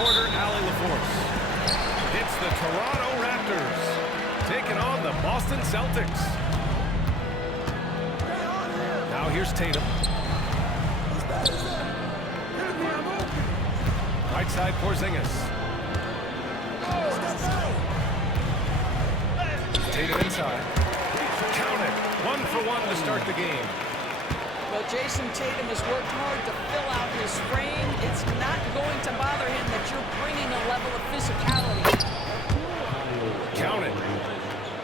quarter, Allie LaForce. It's the Toronto Raptors taking on the Boston Celtics. Now here's Tatum. Right side, Porzingis. Tatum inside. Count it. 1 for 1 to start the game. Well, Jason Tatum has worked hard to fill out his frame. It's not going to bother him that you're bringing a level of physicality. Count it.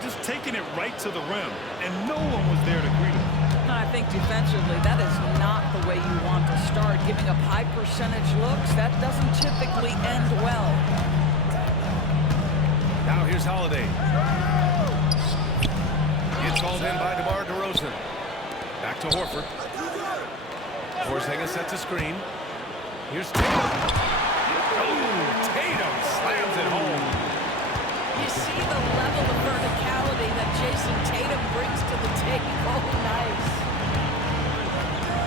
Just taking it right to the rim, and no one was there to greet him. I think defensively, that is not the way you want to start. Giving up high percentage looks, that doesn't typically end well. Now here's Holiday. It's called in by DeMar DeRozan. Back to Horford. Porzingis sets a screen. Here's Tatum. Oh, Tatum slams it home. You see the level of verticality that Jason Tatum brings to the table. Oh, nice.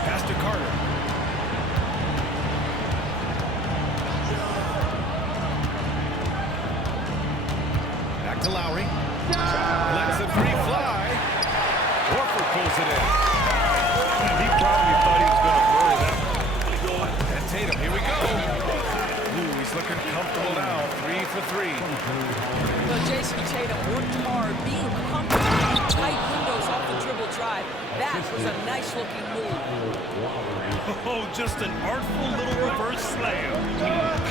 Pass to Carter. Back to Lowry. Lets the three fly. Horford pulls it in. And he probably thought he was going to bury that one. And Tatum, here we go. Ooh, he's looking comfortable now. 3 for 3. Well, Jason Tatum worked hard, being comfortable in tight windows off the dribble drive. That was a nice-looking move. Oh, just an artful little reverse slam.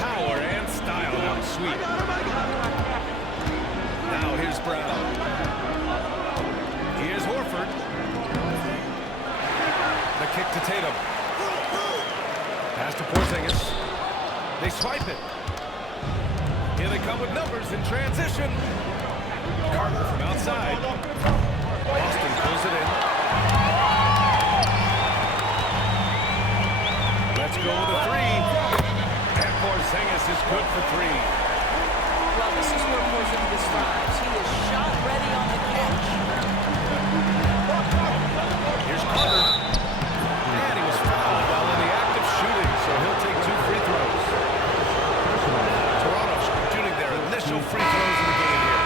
Power and style. That was sweet. Now here's Brown. Here's Horford. The kick to Tatum. Pass to Porzingis. They swipe it. Here they come with numbers in transition. Carter from outside. Boston pulls it in. Let's go with a three. And Porzingis is good for 3. Well, this is where Porzingis thrives. He is shot ready on the catch. Here's Carter. And he was fouled while in the act of shooting, so he'll take 2 free throws. Toronto shooting their initial free throws in the game here.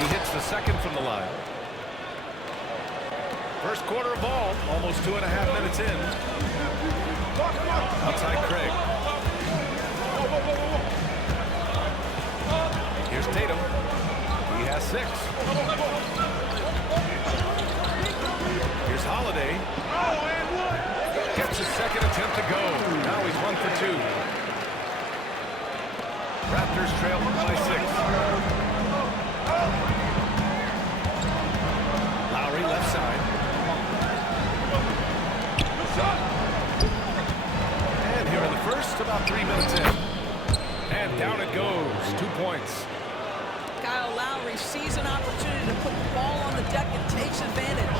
He hits the second from the line. First quarter of ball, almost 2.5 minutes in. Outside Craig. Here's Tatum. He has 6. Here's Holiday. Gets his second attempt to go. Now he's 1 for 2. Raptors trail by 6. Lowry left side. And here in the first, about 3 minutes in. And down it goes. 2 points. Kyle Lowry sees an opportunity to put the ball on the deck and takes advantage.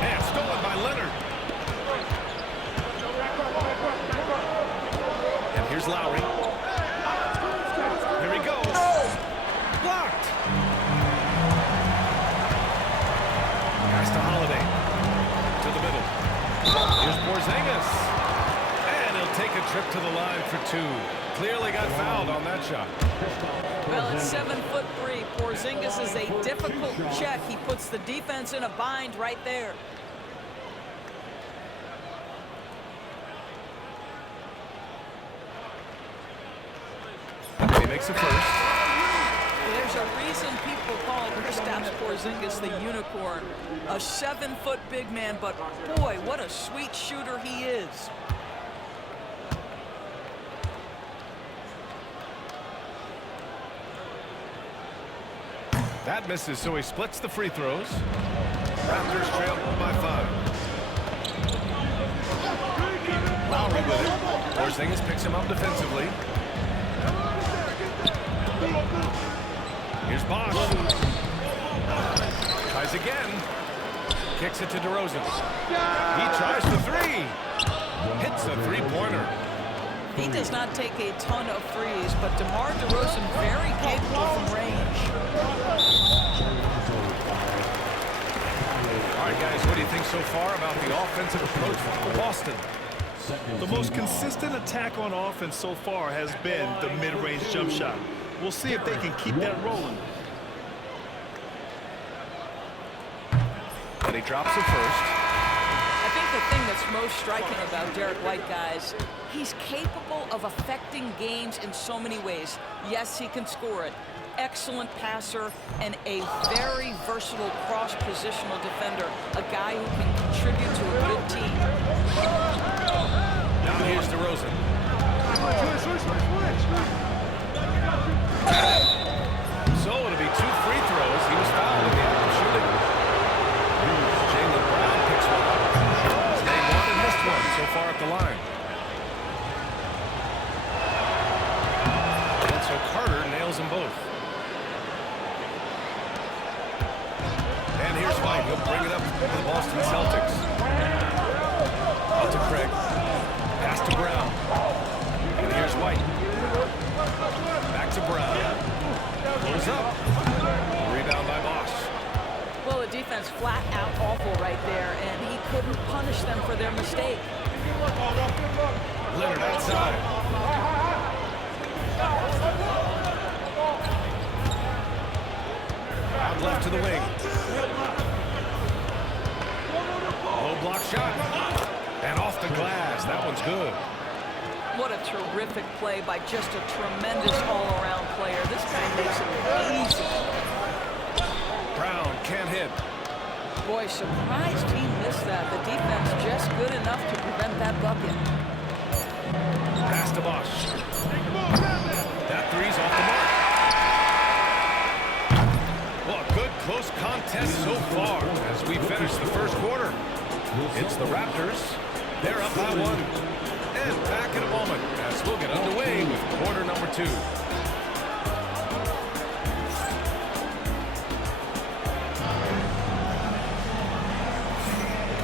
And stolen by Leonard. And here's Lowry. Here he goes. Blocked. Pass to Holiday. To the middle. Here's Porzingis. And he'll take a trip to the line for 2. Clearly got fouled on that shot. Well, it's 7'3". Porzingis is a difficult check. He puts the defense in a bind right there. He makes a first. There's a reason people call Kristaps Porzingis the unicorn. A 7-foot big man, but boy, what a sweet shooter he is. That misses, so he splits the free throws. Raptors trail by 5. Lowry with it. Porzingis picks him up defensively. Here's Bosch. Tries again. Kicks it to DeRozan. He tries the 3. Hits a 3-pointer. He does not take a ton of threes, but DeMar DeRozan very capable from range. All right, guys, what do you think so far about the offensive approach for Boston? The most consistent attack on offense so far has been the mid-range jump shot. We'll see if they can keep that rolling. And he drops it first. I think the thing that's most striking about Derek White, guys, he's capable of affecting games in so many ways. Yes, he can score it. Excellent passer and a very versatile cross-positional defender. A guy who can contribute to a good team. Now here's DeRozan. So it'll be 2 free throws. He was fouled in the act of shooting. Jaylen Brown picks one up. Stayed one and missed one so far at the line. And so Carter nails them both. And here's White. He'll bring it up to the Boston Celtics. Out to Craig. Pass to Brown. And here's White. Back to Brown. Pulls up. Rebound by Bosch. Well, the defense flat out awful right there, and he couldn't punish them for their mistake. Leonard outside. Out left to the wing. Low block shot. And off the glass. That one's good. What a terrific play by just a tremendous all-around player. This guy makes it easy. Brown can't hit. Boy, surprised he missed that. The defense just good enough to prevent that bucket. Pass to Bosch. That three's off the mark. Well, a good close contest so far as we finish the first quarter. It's the Raptors. They're up by 1. And back in a moment as we'll get underway with quarter number 2.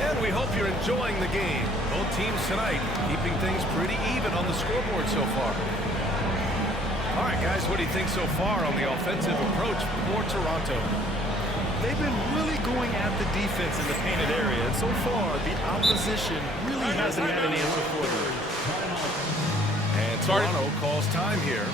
And we hope you're enjoying the game. Both teams tonight keeping things pretty even on the scoreboard so far. All right, guys, what do you think so far on the offensive approach for Toronto? They've been really going at the defense in the painted area, and so far, the opposition really hasn't had an answer for them. And Toronto calls time here.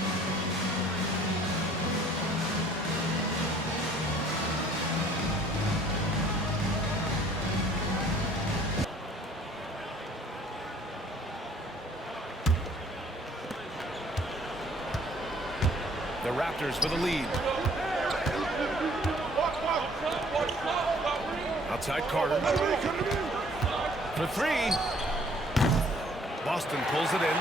The Raptors with a lead. Outside Carter. For 3. Boston pulls it in.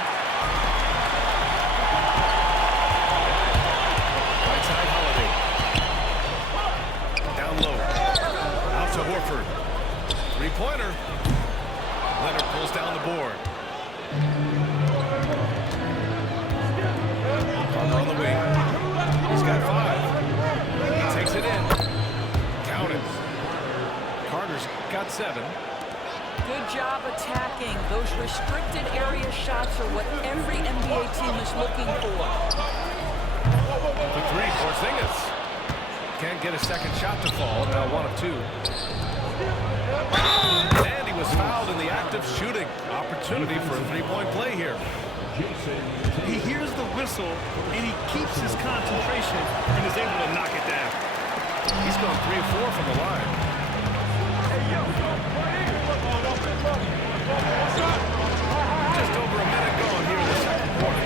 Right side Holiday. Down low. Out to Horford. 3-pointer. Leonard pulls down the board. Carter on the wing. He's got 5. He takes it in. Count it. Carter's got 7. Good job attacking. Those restricted area shots are what every NBA team is looking for. The 3, Porzingis. Can't get a second shot to fall. Now 1 of 2. And he was fouled in the act of shooting. Opportunity for a 3-point play here. He hears the whistle, and he keeps his concentration and is able to knock it down. He's gone 3 of 4 from the line. Just over a minute gone here in the second quarter.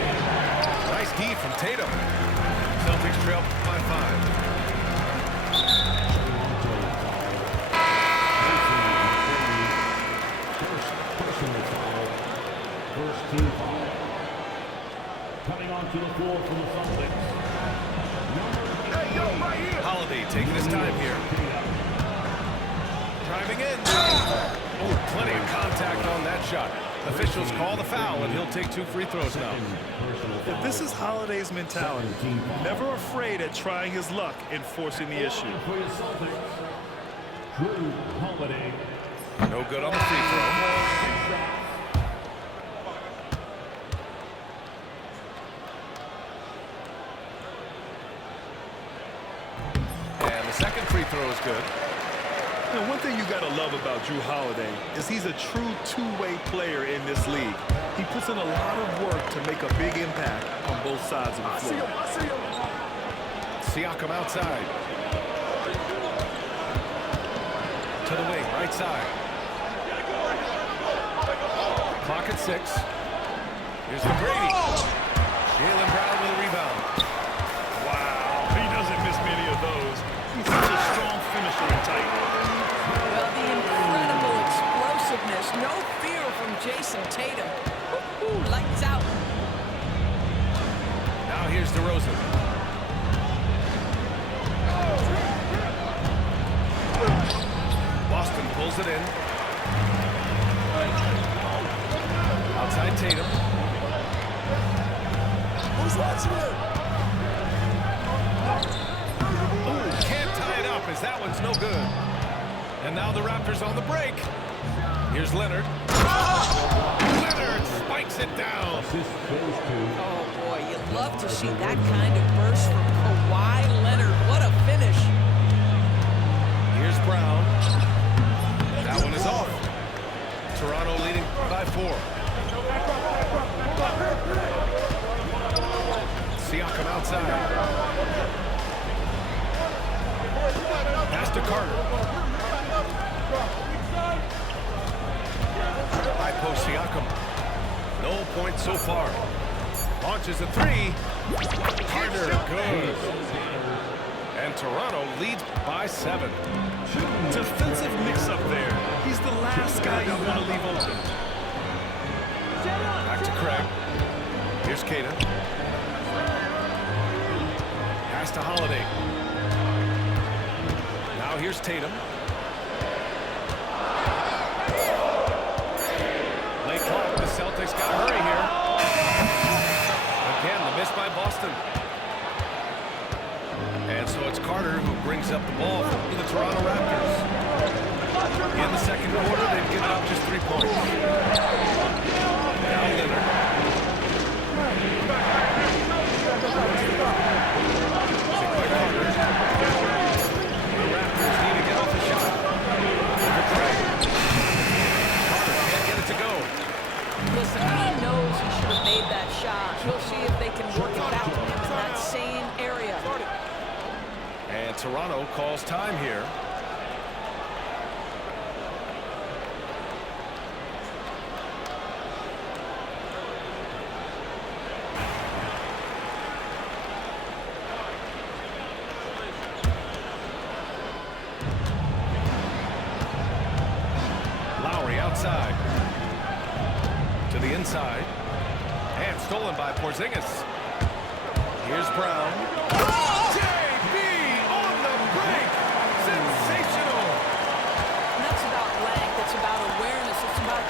Nice D from Tatum. Celtics trail by 5. First team foul. Coming onto the floor from the Celtics. Holiday taking his time here. Driving in. Oh, plenty of contact on that shot. Officials call the foul, and he'll take 2 free throws now. If this is Holiday's mentality, never afraid at trying his luck in forcing the issue. For your Celtics, Drew Holiday. No good on the free throw. And the second free throw is good. And one thing you got to love about Jrue Holiday is he's a true two-way player in this league. He puts in a lot of work to make a big impact on both sides of the floor. Siakam outside. To the wing, right side. Clock at 6. Here's the Brady. Jaylen Brown with a rebound. Wow, he doesn't miss many of those. He's such a strong finisher in tight. Well, the incredible explosiveness, no fear from Jason Tatum. Woo-hoo, lights out. Now here's DeRozan. Boston pulls it in. Outside Tatum. Who's watching it? Ooh, can't tie it up as that one's no good. And now the Raptors on the break. Here's Leonard. Leonard spikes it down. Oh, boy, you love to see that kind of burst from Kawhi Leonard. What a finish. Here's Brown. That one is off. Toronto leading by 4. Siakam outside. Pass to Carter. High post Siakam. No points so far. Launches a 3. Carter good. And Toronto leads by 7. Defensive mix-up there. He's the last guy you want to leave open. Back to Craig. Here's Kata. Pass to Holiday. Now here's Tatum. Late clock. The Celtics got to hurry here. Again, the miss by Boston. And so it's Carter who brings up the ball for the Toronto Raptors. In the second quarter, they've given up just 3 points. Now Leonard. Carter. The Raptors need to get off the shot. Carter can't get it to go. Listen, he knows he should have made that shot. He'll see if they can work it back to him in that same area. And Toronto calls time here. Lowry outside. To the inside. And stolen by Porzingis. Here's Brown.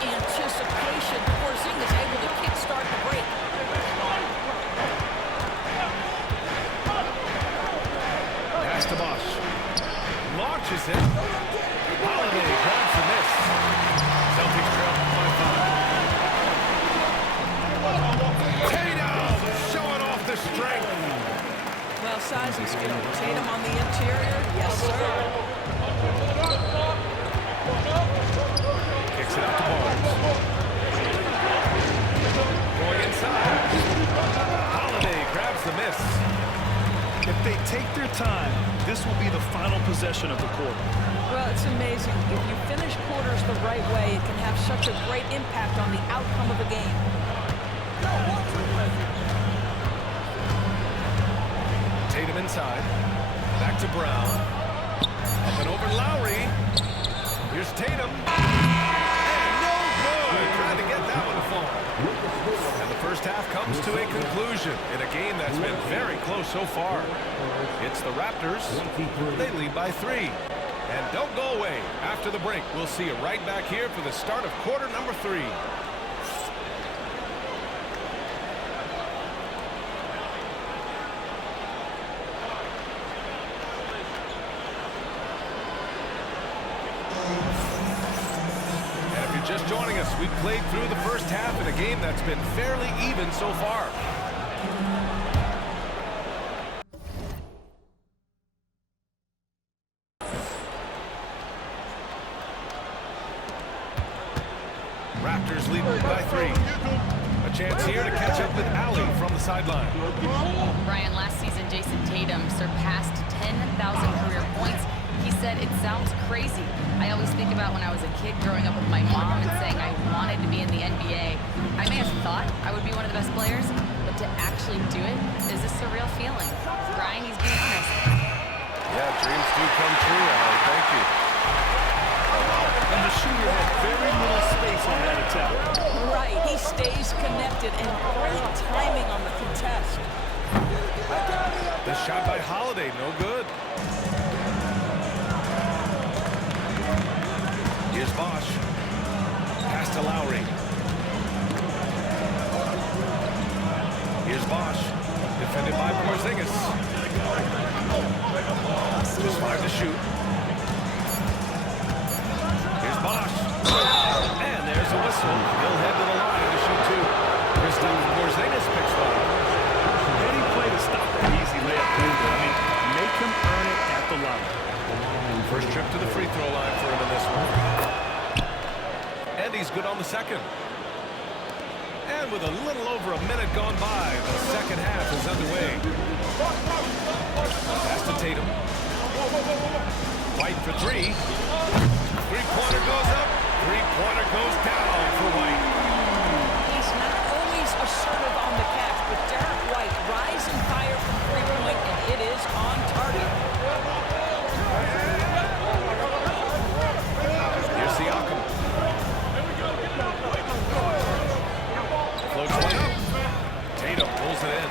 Anticipation. Porzingis able to kickstart the break. Pass to Bosch. Launches it. Holiday grabs the miss. Celtics trail by 5. Tatum showing off the strength. Well, size and skill. Tatum on the interior. Yes, sir. Kicks it out to Barnes. Going inside. Holiday grabs the miss. If they take their time, this will be the final possession of the quarter. Well, it's amazing. If you finish quarters the right way, it can have such a great impact on the outcome of a game. Tatum inside. Back to Brown. Up and over Lowry. Here's Tatum. And no good. Trying to get that one to fall. And the first half comes to a conclusion in a game that's been very close so far. It's the Raptors. They lead by 3. And don't go away. After the break, we'll see you right back here for the start of quarter number 3. Just joining us, we've played through the first half in a game that's been fairly even so far. Raptors lead by 3. A chance here to catch up with Allie from the sideline. Brian, last season, Jason Tatum surpassed 10,000 career points. He said, "It sounds crazy. I always think about when I was a kid growing up with my mom and saying I wanted to be in the NBA. I may have thought I would be one of the best players, but to actually do it is a surreal feeling." Brian, he's being honest. Yeah, dreams do come true, Allie. Thank you. And the shooter had very little space on that attack. Right, he stays connected and great timing on the contest. The shot by Holiday, no good. Here's Bosch. Pass to Lowry. Here's Bosch. Defended by Porzingis. Just 5 to shoot. Here's Bosch. And there's a whistle. He'll head to the line to shoot 2. Kristaps Porzingis picks one up. Any play to stop that easy layup, I mean, make him earn it at the line. First trip to the free throw line for him in this one. And he's good on the second. And with a little over a minute gone by, the second half is underway. Pass to Tatum. White for 3. Three-pointer goes up. Three-pointer goes down for White. He's not always assertive on the catch, but Derek White rising fire from three-point, and it is on target. Here's Siakam. Floats one up. Tatum pulls it in.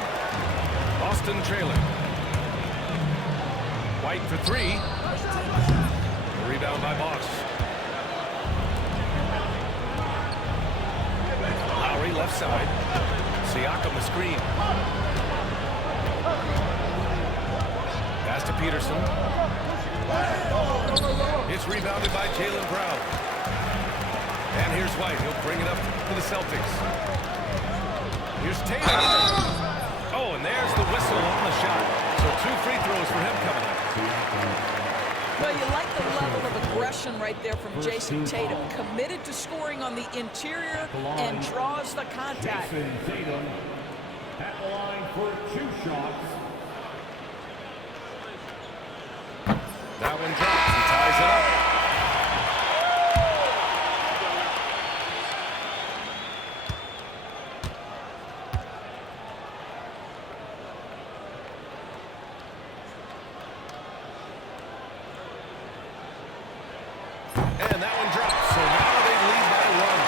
Boston trailing. White for 3. Rebound by Bosch. Lowry left side. Siakam the screen. Pass to Peterson. It's rebounded by Jaylen Brown. And here's White. He'll bring it up to the Celtics. Here's Tatum. Oh, and there's the whistle on the shot. So 2 free throws for him coming up. Well, you like the level of aggression right there from Jason Tatum. Committed to scoring on the interior and draws the contact. Jason Tatum at the line for 2 shots. That one drops. He ties it up. And that one drops. So now they lead by 1.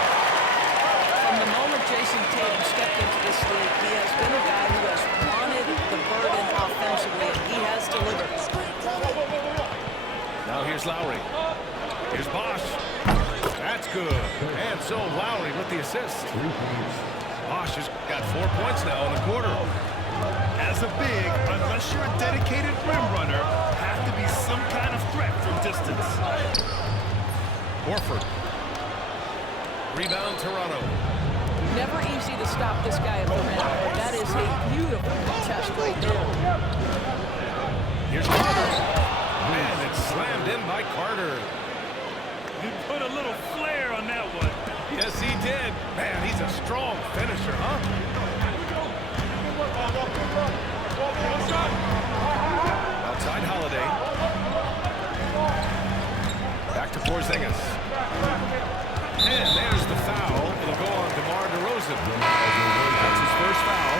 From the moment Jason Tatum stepped into this league, he has been a guy who has wanted the burden offensively, and he has delivered. Now here's Lowry. Here's Bosch. That's good. And so Lowry with the assist. Bosch has got 4 points now in the quarter. As a big, unless you're a dedicated rim runner, have to be some kind of threat from distance. Horford. Rebound Toronto. Never easy to stop this guy at the rim. That is a beautiful contest right there. Here's Carter. And it's slammed in by Carter. You put a little flair on that one. Yes, he did. Man, he's a strong finisher, huh? Outside Holiday. Back to Porzingis. And there's the foul. It'll go on DeMar DeRozan. That's his first foul.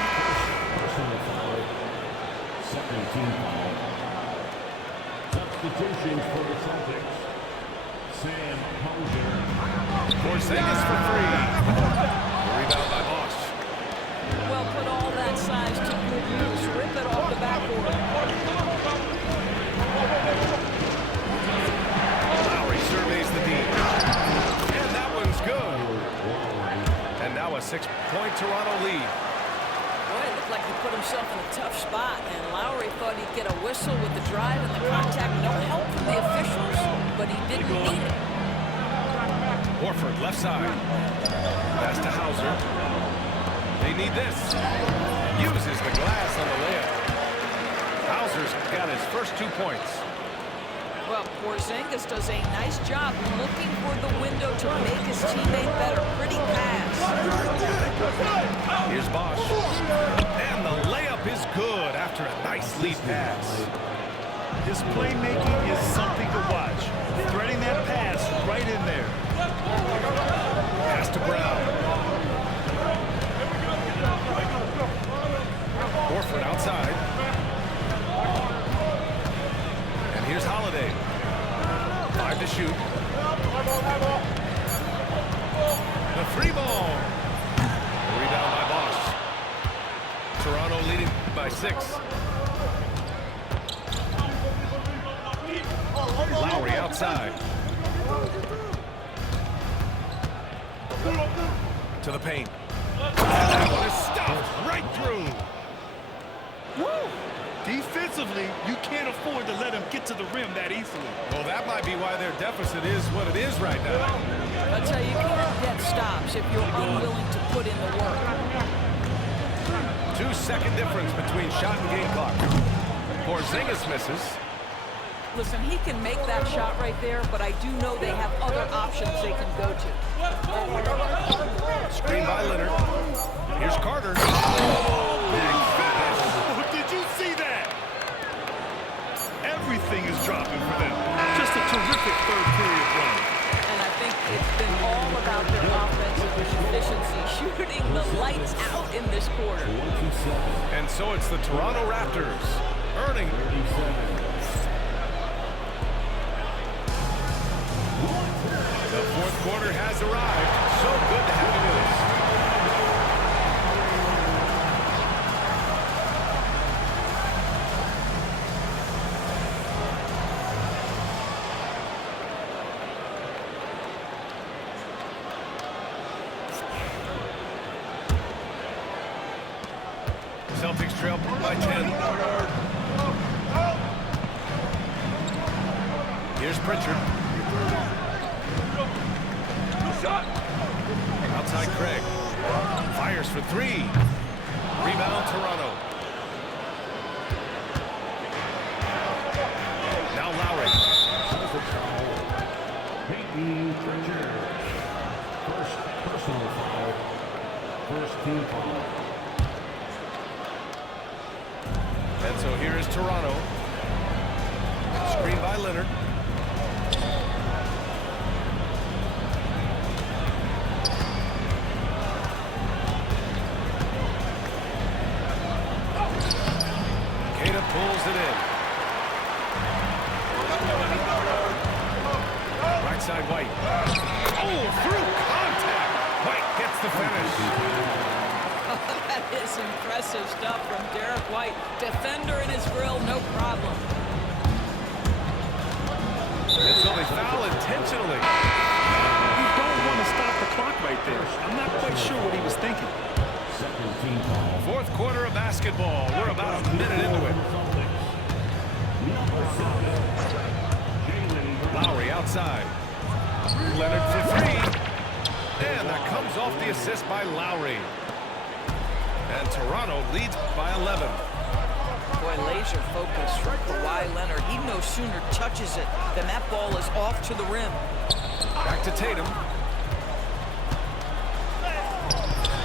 Personal foul. Second team foul. Substitutions for the Celtics. Sam Hauser. Porzingis for 3. Rebound by Bosch. Well, put all that size to good use. Rip it off the backboard. Lowry surveys the deep. And that one's good. And now a 6-point Toronto lead. Boy, it looked like he put himself in a tough spot, and Lowry thought he'd get a whistle with the drive and the contact. No help from the officials, but he didn't need it. Horford left side. Pass to Hauser. They need this. Uses the glass on the layup. Hauser's got his first 2 points. Well, Porzingis does a nice job looking for the window to make his teammate better. Pretty pass. Here's Bosch. And the layup is good after a nice lead pass. His playmaking is something to watch. Threading that pass right in there. Pass to Brown. Horford outside. And here's Holiday. 5 to shoot. The free ball. Rebound by Bosch. Toronto leading by 6. Lowry outside. To the paint. And that one is stuffed right through. Woo! Defensively, you can't afford to let him get to the rim that easily. Well, that might be why their deficit is what it is right now. I'll tell you, you can't get stops if you're unwilling to put in the work. 2-second difference between shot and game clock. Porzingis misses. Listen, he can make that shot right there, but I do know they have other options they can go to. Screen by Leonard. Here's Carter. Oh, big finish. Oh, did you see that? Everything is dropping for them. Just a terrific third period run. And I think it's been all about their offensive efficiency, shooting the lights out in this quarter. And so it's the Toronto Raptors earning. The fourth quarter has arrived. So good to have you with us. Celtics trail by 10. Here's Pritchard. Outside Craig. Fires for 3. Rebound Toronto. Now Lowry. First personal foul. First team foul. And so here is Toronto. Screen by Leonard. Tatum pulls it in. Right side White. Oh, through contact. White gets the finish. That is impressive stuff from Derek White. Defender in his grill, no problem. And so they foul intentionally. You don't want to stop the clock right there. I'm not quite sure what he was thinking. Second team foul. Fourth quarter of basketball. We're about a minute into it. Lowry outside. Leonard for 3. And that comes off the assist by Lowry. And Toronto leads by 11. Boy, laser focus from Kawhi Leonard. He no sooner touches it than that ball is off to the rim. Back to Tatum.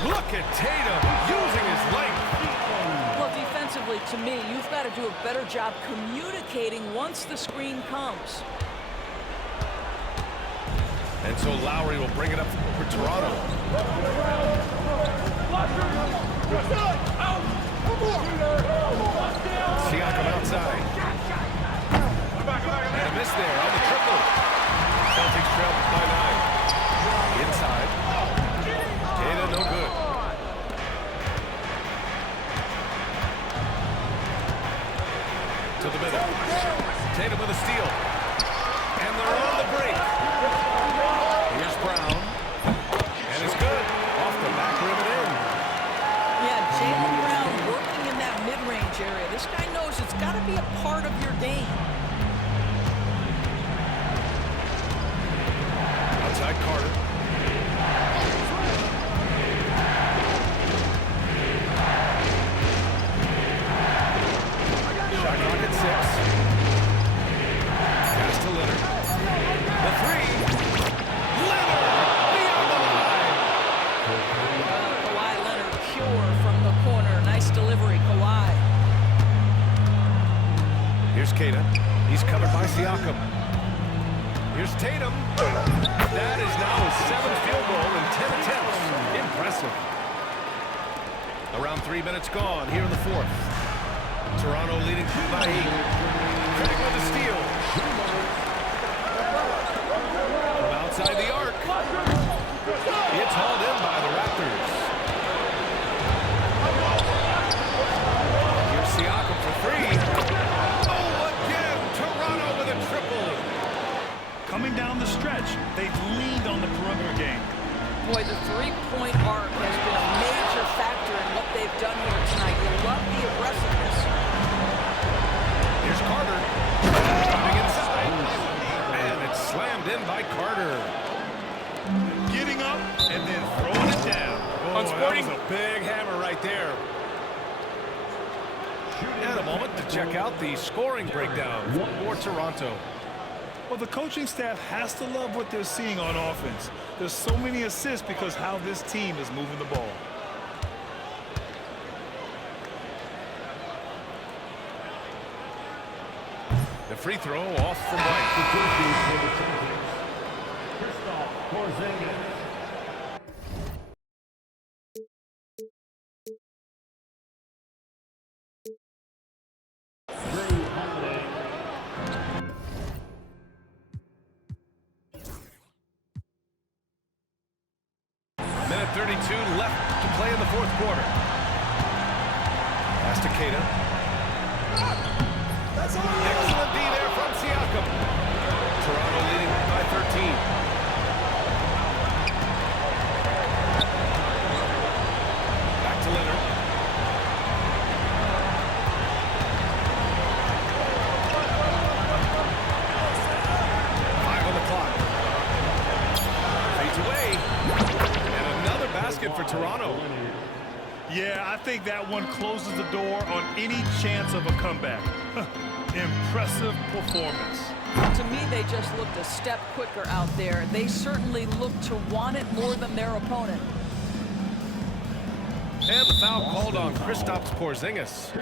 Look at Tatum using his length. Well, defensively, to me, you've got to do a better job communicating once the screen comes. And so Lowry will bring it up for Toronto. Siakam outside. And a miss there on the triple. Celtics trail by 9. Inside. Tatum no good. To the middle. Tatum with a steal. And they're on the break. Here's Brown. And it's good. Off the back rim and in. Yeah, Jaylen Brown working in that mid-range area. This guy knows it's got to be a part of your game. Outside Carter. Shot clock at 6. Siakam. Here's Tatum. That is now his 7th field goal in 10 attempts. Impressive. Around 3 minutes gone here in the 4th. Toronto leading by 8. Critic with the steal. From outside the arc. It's hauled in by the Raptors. Here's Siakam for 3. Oh, again, Toronto with a triple. Coming down the stretch, they've leaned on the perimeter game. Boy, the three-point arc has been a major factor in what they've done here tonight. You love the aggressiveness. Here's Carter. Driving inside. And it's slammed in by Carter. Getting up and then throwing it down. Oh, that was a big hammer right there. And a moment to check out the scoring breakdown for Toronto. Well, the coaching staff has to love what they're seeing on offense. There's so many assists because how this team is moving the ball. The free throw off from White. Minute 32 left to play in the 4th quarter. Pass to Tatum. Excellent D there from Siakam. Toronto leading by 13. Back to Leonard. Five on the clock. Fades away. And another basket for Toronto. Yeah, I think that one closes the door on any chance of a comeback. Impressive performance. To me, they just looked a step quicker out there. They certainly looked to want it more than their opponent. And the foul called on Kristaps Porzingis.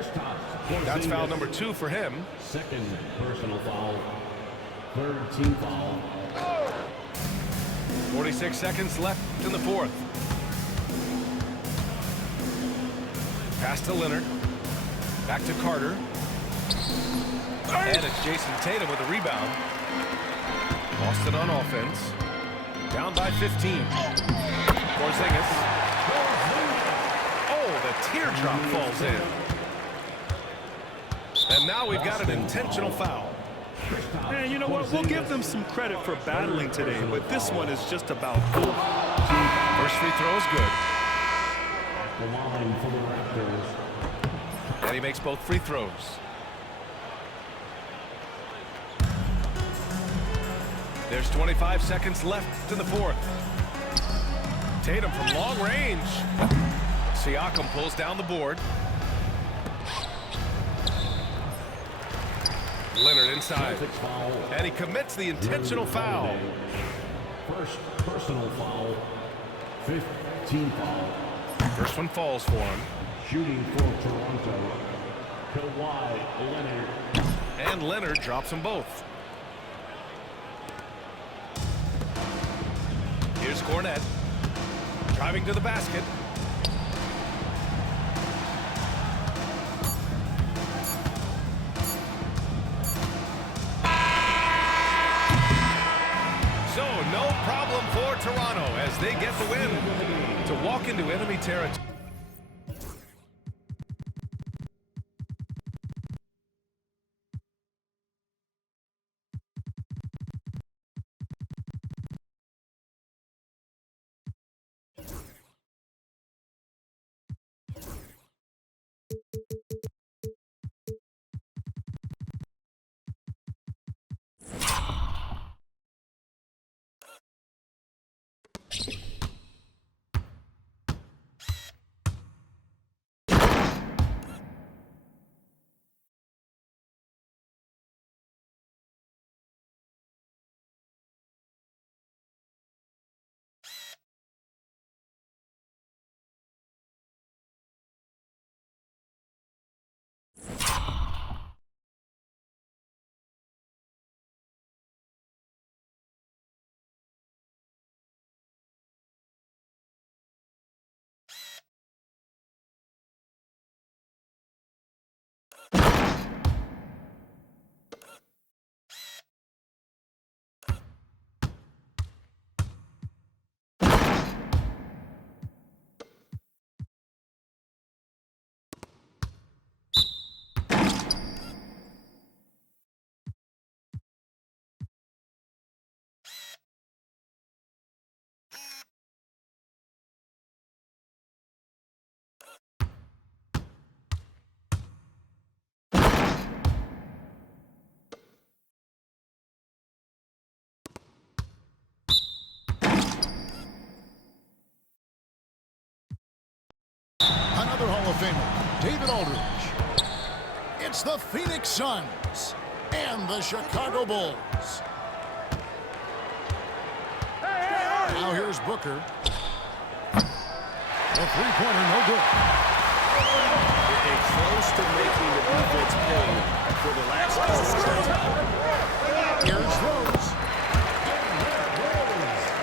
That's foul number 2 for him. Second personal foul. Third team foul. 46 seconds left in the 4th. Pass to Leonard. Back to Carter. And it's Jason Tatum with a rebound. Lost it on offense. Down by 15. Porzingis. Oh, the teardrop falls in. And now we've got an intentional foul. And you know what? We'll give them some credit for battling today, but this one is just about goal. First free throw is good. The line for the Raptors. And he makes both free throws. There's 25 seconds left in the 4th. Tatum from long range. Siakam pulls down the board. Leonard inside. And he commits the intentional foul. First personal foul. 15 foul. First one falls for him. Shooting for Toronto. Kawhi Leonard. And Leonard drops them both. Here's Cornette. Driving to the basket. So no problem for Toronto as they get the win to walk into enemy territory. another Hall of Famer, David Aldridge. It's the Phoenix Suns and the Chicago Bulls. Now here's Booker. The three-pointer, no good. Getting close to making the defense pay for the last time. Here's Rose.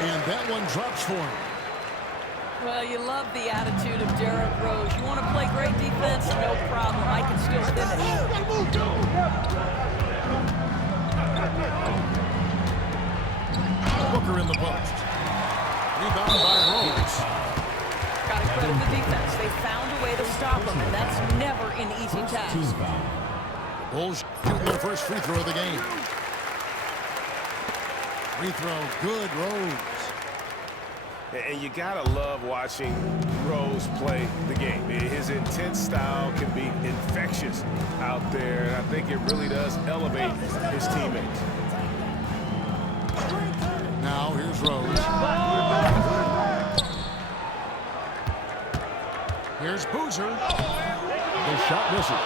And that one drops for him. Well, you love the attitude of Derrick Rose. You want to play great defense? No problem. I can still finish. Booker in the post. Rebound by Rose. Got to credit the defense. They found a way to stop him, and that's never an easy task. Bulls shooting their first free throw of the game. Free throw, good, Rose. And you gotta love watching Rose play the game. His intense style can be infectious out there, and I think it really does elevate his teammates. Now here's Rose. Here's Boozer. The shot misses.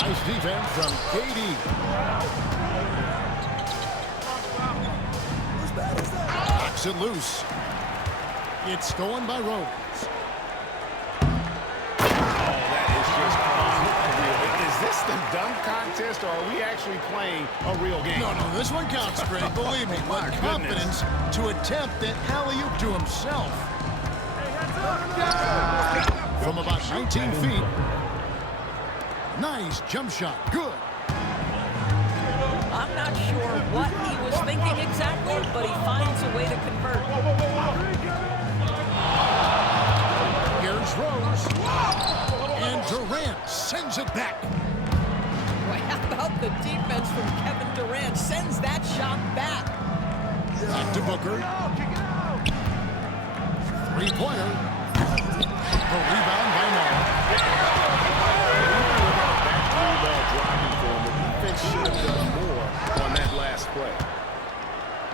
Nice defense from KD. Knocks it loose. It's stolen by Rose. Is this the dunk contest, or are we actually playing a real game? No, this one counts, Greg. Believe me. What confidence to attempt that alley-oop to himself. From about 19 feet. Nice jump shot. Good. I'm not sure what he was thinking exactly, but he finds a way to convert. Here's Rose. And Durant sends it back. Well, how about the defense from Kevin Durant? Sends that shot back. Back to Booker. Three-pointer. The rebound by Nash. Should have done more on that last play.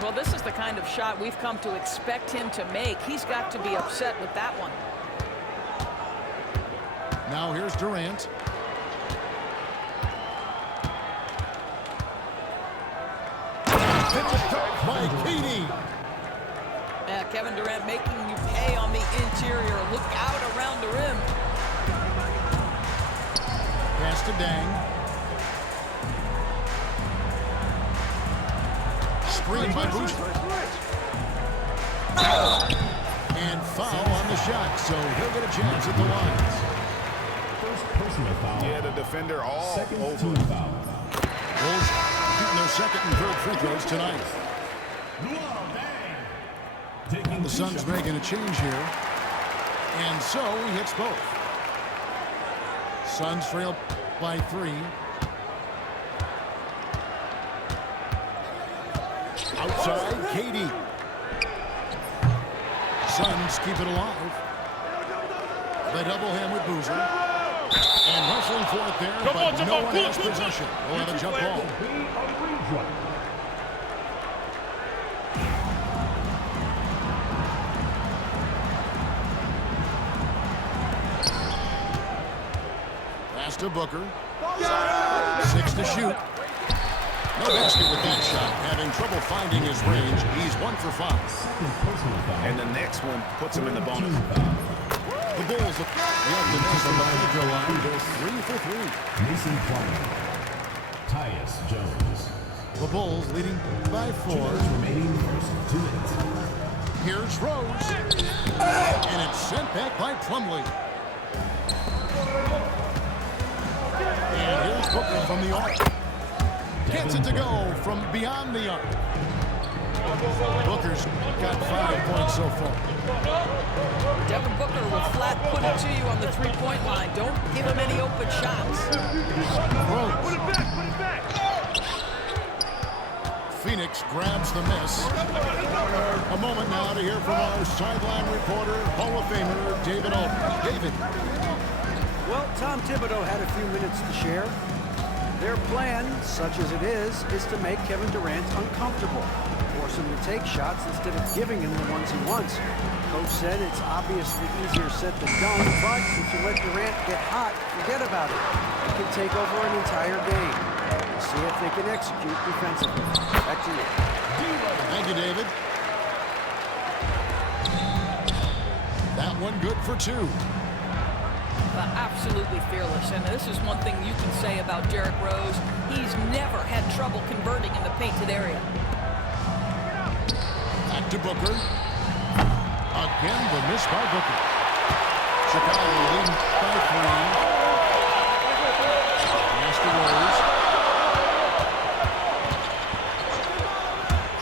Well, this is the kind of shot we've come to expect him to make. He's got to be upset with that one. Now here's Durant. By KD. Kevin Durant making you pay on the interior. Look out around the rim. Pass to Dang. Screen by Booster. And foul on the shot, so he'll get a chance at the lines. First personal foul. Yeah, the defender all Second over. team foul. Bulls shooting their second and third free throws tonight. The Suns making a change here. And so he hits both. Suns trail by 3. Outside, KD. Suns keep it alive. They double him with Boozer. And hustling for it there, but no one has possession. We'll have a jump ball. Pass to Booker. 6 to shoot. No basket with that shot. Having trouble finding his range. He's 1 for 5. And the next one puts him in the bonus. The Bulls look young to miss on the free throw line. They're 3 for 3. Mason Clyde. Tyus Jones. The Bulls leading by 4. Remaining first 2 minutes. Here's Rose. And it's sent back by Plumlee. And here's Booker from the arc. Gets it to go from beyond the arc. Booker's got 5 points so far. Devin Booker will flat put it to you on the three-point line. Don't give him any open shots. Rose. Phoenix grabs the miss. A moment now to hear from our sideline reporter, Hall of Famer David Aldridge. David. Well, Tom Thibodeau had a few minutes to share. Their plan, such as it is to make Kevin Durant uncomfortable. force him to take shots instead of giving him the ones he wants. Coach said it's obviously easier said than done, but if you let Durant get hot, forget about it. He can take over an entire game. We'll see if they can execute defensively. Back to you. Thank you, David. That one good for 2. Absolutely fearless, and this is one thing you can say about Derrick Rose. He's never had trouble converting in the painted area. Back to Booker. Again, the miss by Booker. Chicago leading by 3. Pass to Rose.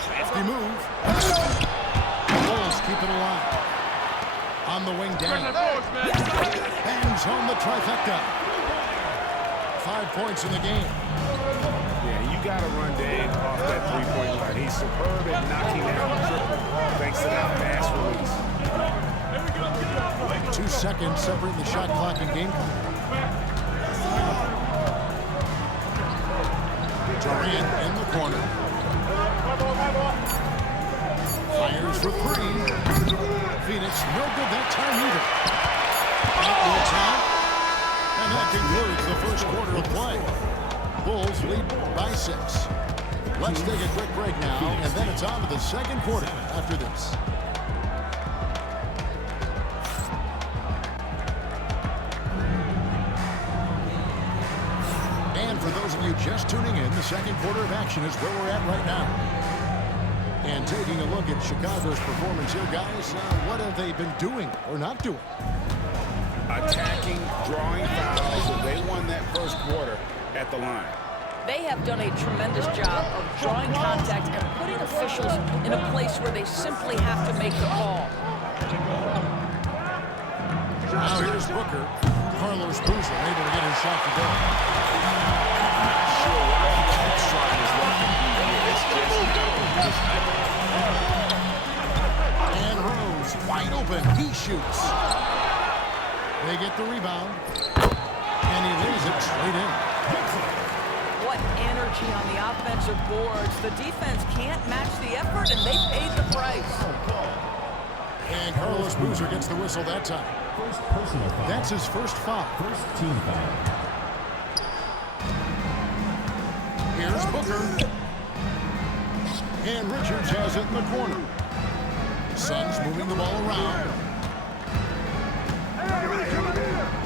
Crafty move. Bulls keep it alive. On the wing down. Bangs home the trifecta. 5 points in the game. Yeah, you got to run Dave off that three-point line. He's superb at knocking down the triple thanks to that fast release. 2 seconds separating the shot clock and game clock. Durant in the corner. Fires for 3. Phoenix, no good that time either. That will count. And that concludes the first quarter of play. Bulls lead by 6. Let's take a quick break now, and then it's on to the second quarter after this. And for those of you just tuning in, the second quarter of action is where we're at right now. And taking a look at Chicago's performance here, guys, what have they been doing or not doing? Attacking, drawing fouls, so they won that first quarter at the line. They have done a tremendous job of drawing contact and putting officials in a place where they simply have to make the call. Now here's Booker. Carlos Boozer able to get his shot to go. Not sure why he keeps trying his luck in here. It's just and Rose wide open. He shoots. They get the rebound. And he lays it straight in. What energy on the offensive boards. The defense can't match the effort, and they paid the price. And Carlos Boozer gets the whistle that time. First personal foul. That's his first foul. First team foul. Here's Booker. And Richards has it in the corner. Suns moving the ball around.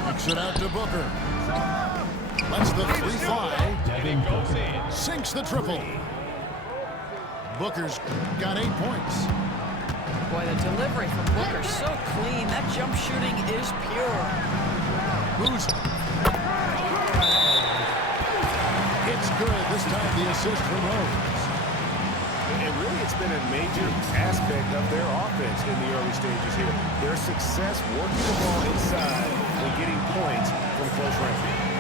Kicks it out to Booker. Lets the 3 fly. Sinks the triple. Booker's got 8 points. Boy, the delivery from Booker so clean. That jump shooting is pure. Boozer. It's good. This time the assist from Rose. And really, it's been a major aspect of their offense in the early stages here. Their success working the ball inside and getting points from close range.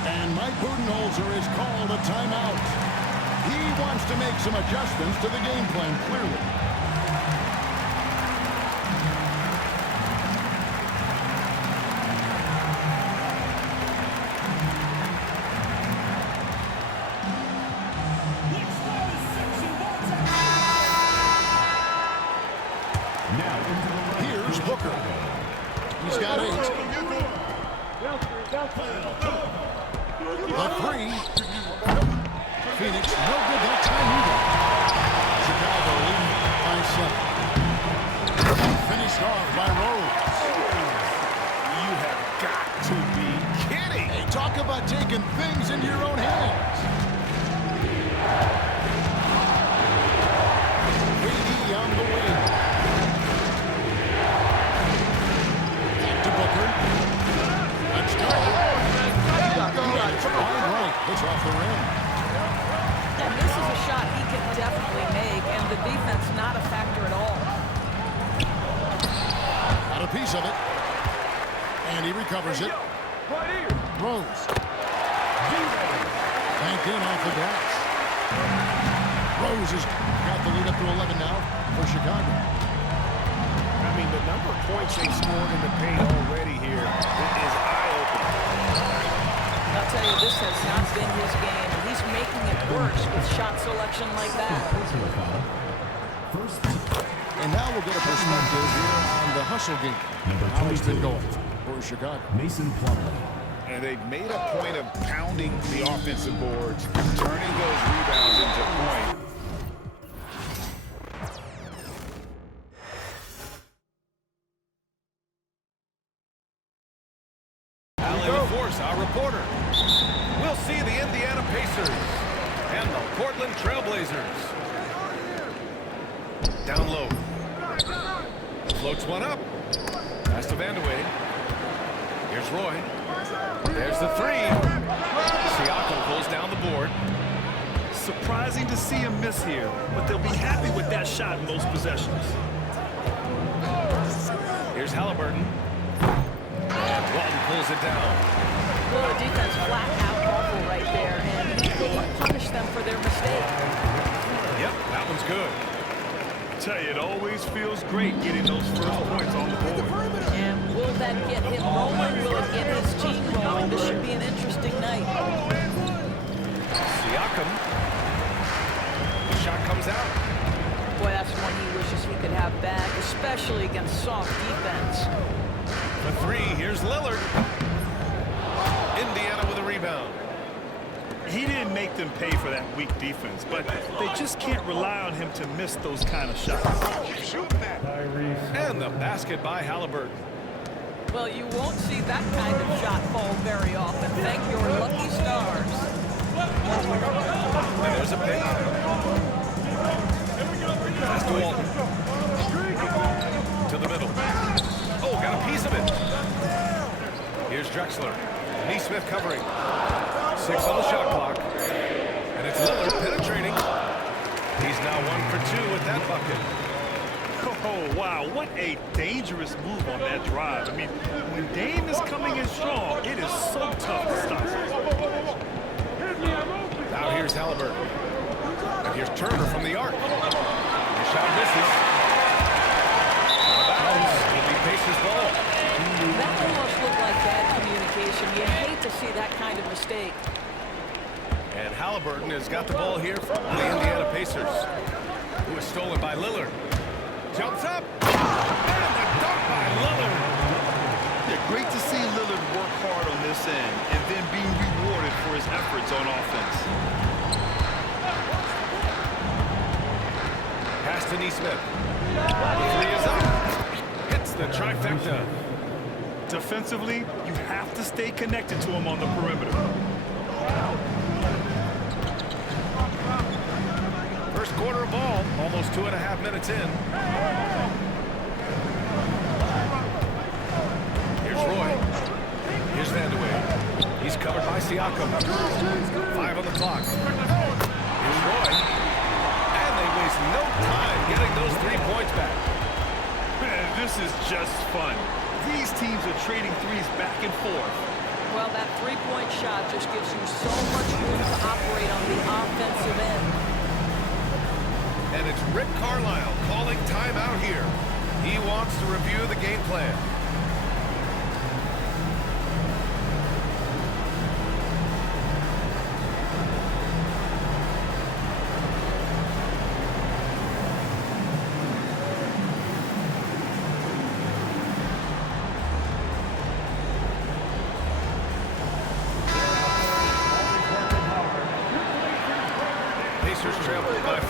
And Mike Budenholzer is called a timeout. He wants to make some adjustments to the game plan, clearly. Here's Booker. He's got 8. The 3. Phoenix, no good that time either. Chicago leading by 7. Finished off by Rose. You have got to be kidding. Hey, talk about taking things into your own hands. KD on the wing. Back to Booker. Let's go. Wide right. It's off the rim. And this is a shot he can definitely make, and the defense not a factor at all. Got a piece of it. And he recovers it. Rose. Banked in off the glass. Rose has got the lead up to 11 now for Chicago. I mean, the number of points they scored in the paint already here is eye-opening. I'll tell you, this has not been his game. He's just making it worse with shot selection like that. And now we'll get a perspective here on the hustle game. How it's been going for Chicago. Mason Plumlee. And they've made a point of pounding the offensive boards, turning those rebounds into points. Our reporter. We'll see the Indiana Pacers and the Portland Trailblazers. Down low. Floats one up. Pass to Vandeweghe. Here's Roy. There's the three. Siakam pulls down the board. Surprising to see him miss here, but they'll be happy with that shot in those possessions. Here's Halliburton. And Walton pulls it down. Well, the defense flat out awful right there, and he didn't punish them for their mistake. Yep, that one's good. Tell you, it always feels great getting those first points on the board. And will that get him rolling? Will it get his team rolling? This should be an interesting night. Siakam. The shot comes out. Boy, that's one he wishes he could have back, especially against soft defense. The three, here's Lillard. Indiana with a rebound. He didn't make them pay for that weak defense, but they just can't rely on him to miss those kind of shots. And the basket by Halliburton. Well, you won't see that kind of shot fall very often. Thank your lucky stars. And there's a pick. Pass to Walton. To the middle. Oh, got a piece of it. Here's Drexler. Neesmith covering. 6 on the shot clock. And it's Lillard penetrating. He's now 1 for 2 with that bucket. Oh, wow, what a dangerous move on that drive. I mean, when Dame is coming in strong, it is so tough to stop. Now here's Halliburton. And here's Turner from the arc. The shot misses. Out of bounds. It'll be Pacers ball. That almost looked like bad communication. You hate to see that kind of mistake. And Halliburton has got the ball here for the Indiana Pacers, who is stolen by Lillard. Jumps up. And the dunk by Lillard. Yeah, great to see Lillard work hard on this end and then being rewarded for his efforts on offense. Pass to Neesmith. Three is up. Hits the trifecta. Defensively, you have to stay connected to him on the perimeter. First quarter of ball, almost 2.5 minutes in. Here's Roy. Here's Vandeweghe. He's covered by Siakam. 5 on the clock. Here's Roy. And they waste no time getting those 3 points back. Man, this is just fun. These teams are trading threes back and forth. Well, that three-point shot just gives you so much room to operate on the offensive end. And it's Rick Carlisle calling timeout here. He wants to review the game plan. Pacers trail by 4.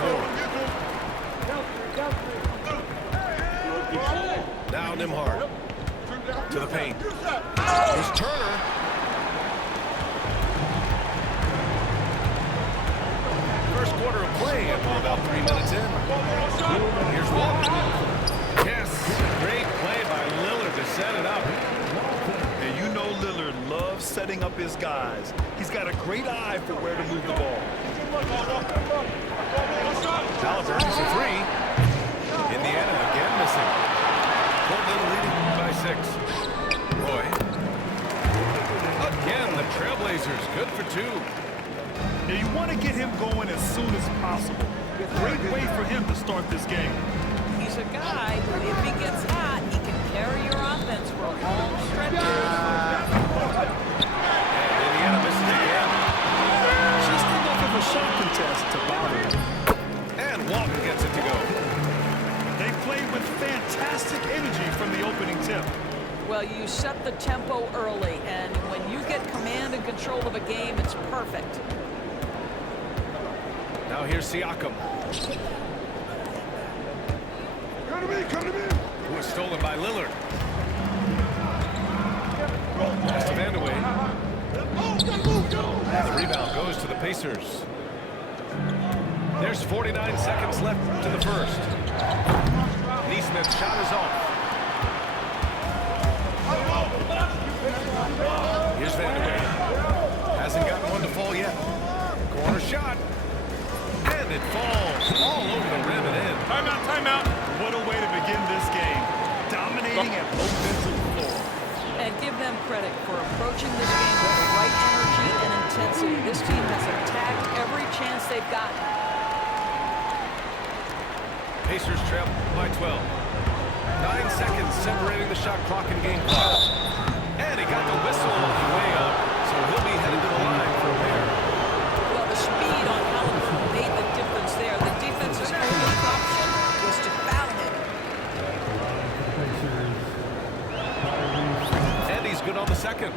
Now Nembhard to the paint. Here's Turner. First quarter of play after about 3 minutes in. Here's Walton. Yes, great play by Lillard to set it up. And you know Lillard loves setting up his guys. He's got a great eye for where to move the ball. Halliburton's a 3. Indiana again missing. Portland leading by 6. Roy. Again, the Trailblazers good for 2. Now you want to get him going as soon as possible. Great way for him to start this game. He's a guy who, if he gets hot, he can carry your offense for long stretches. Indiana misses again. Just enough fantastic energy from the opening tip. Well, you set the tempo early, and when you get command and control of a game, it's perfect. Now here's Siakam. Come to me, come to me. Who was stolen by Lillard. Pass to Vandeweghe. And the rebound goes to the Pacers. There's 49 seconds left to the first. Neesmith's shot is off. Here's Vandeweghe. Hasn't gotten one to fall yet. Corner shot. And it falls all over the rim and in. Timeout, timeout. What a way to begin this game. Dominating at both ends of the floor. And give them credit for approaching this game with the right energy and intensity. This team has attacked every chance they've gotten. Pacers trail by 12. 9 seconds separating the shot clock and game clock. And he got the whistle on the way up, so he'll be headed to the line for a pair. Well, the speed on Halliburton made the difference there. The defense's only option was to foul him. And he's good on the second.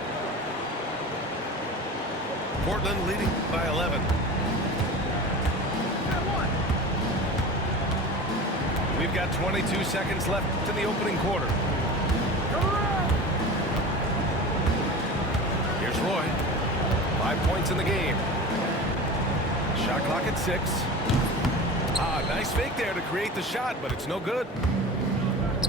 Portland leading by 11. We've got 22 seconds left in the opening quarter. Here's Roy. 5 points in the game. Shot clock at 6. Nice fake there to create the shot, but it's no good. And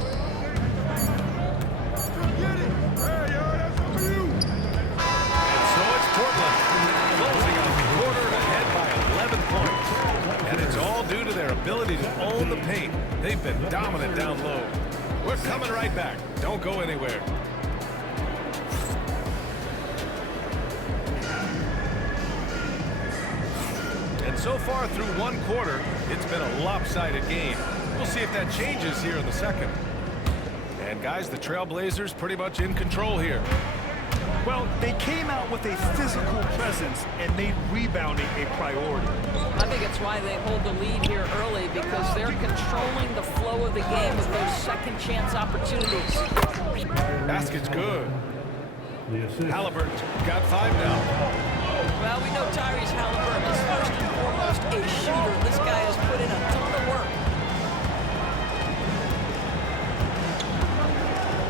so it's Portland closing out the quarter ahead by 11 points. And it's all due to their ability to own the paint. They've been dominant down low. We're coming right back. Don't go anywhere. And so far through one quarter, it's been a lopsided game. We'll see if that changes here in the second. And guys, the Trailblazers pretty much in control here. Well, they came out with a physical presence and made rebounding a priority. I think it's why they hold the lead here early, because they're controlling the flow of the game with those second chance opportunities. Basket's good. Halliburton's got 5 now. Well, we know Tyrese Halliburton is first and foremost a shooter. This guy has put in a ton of work.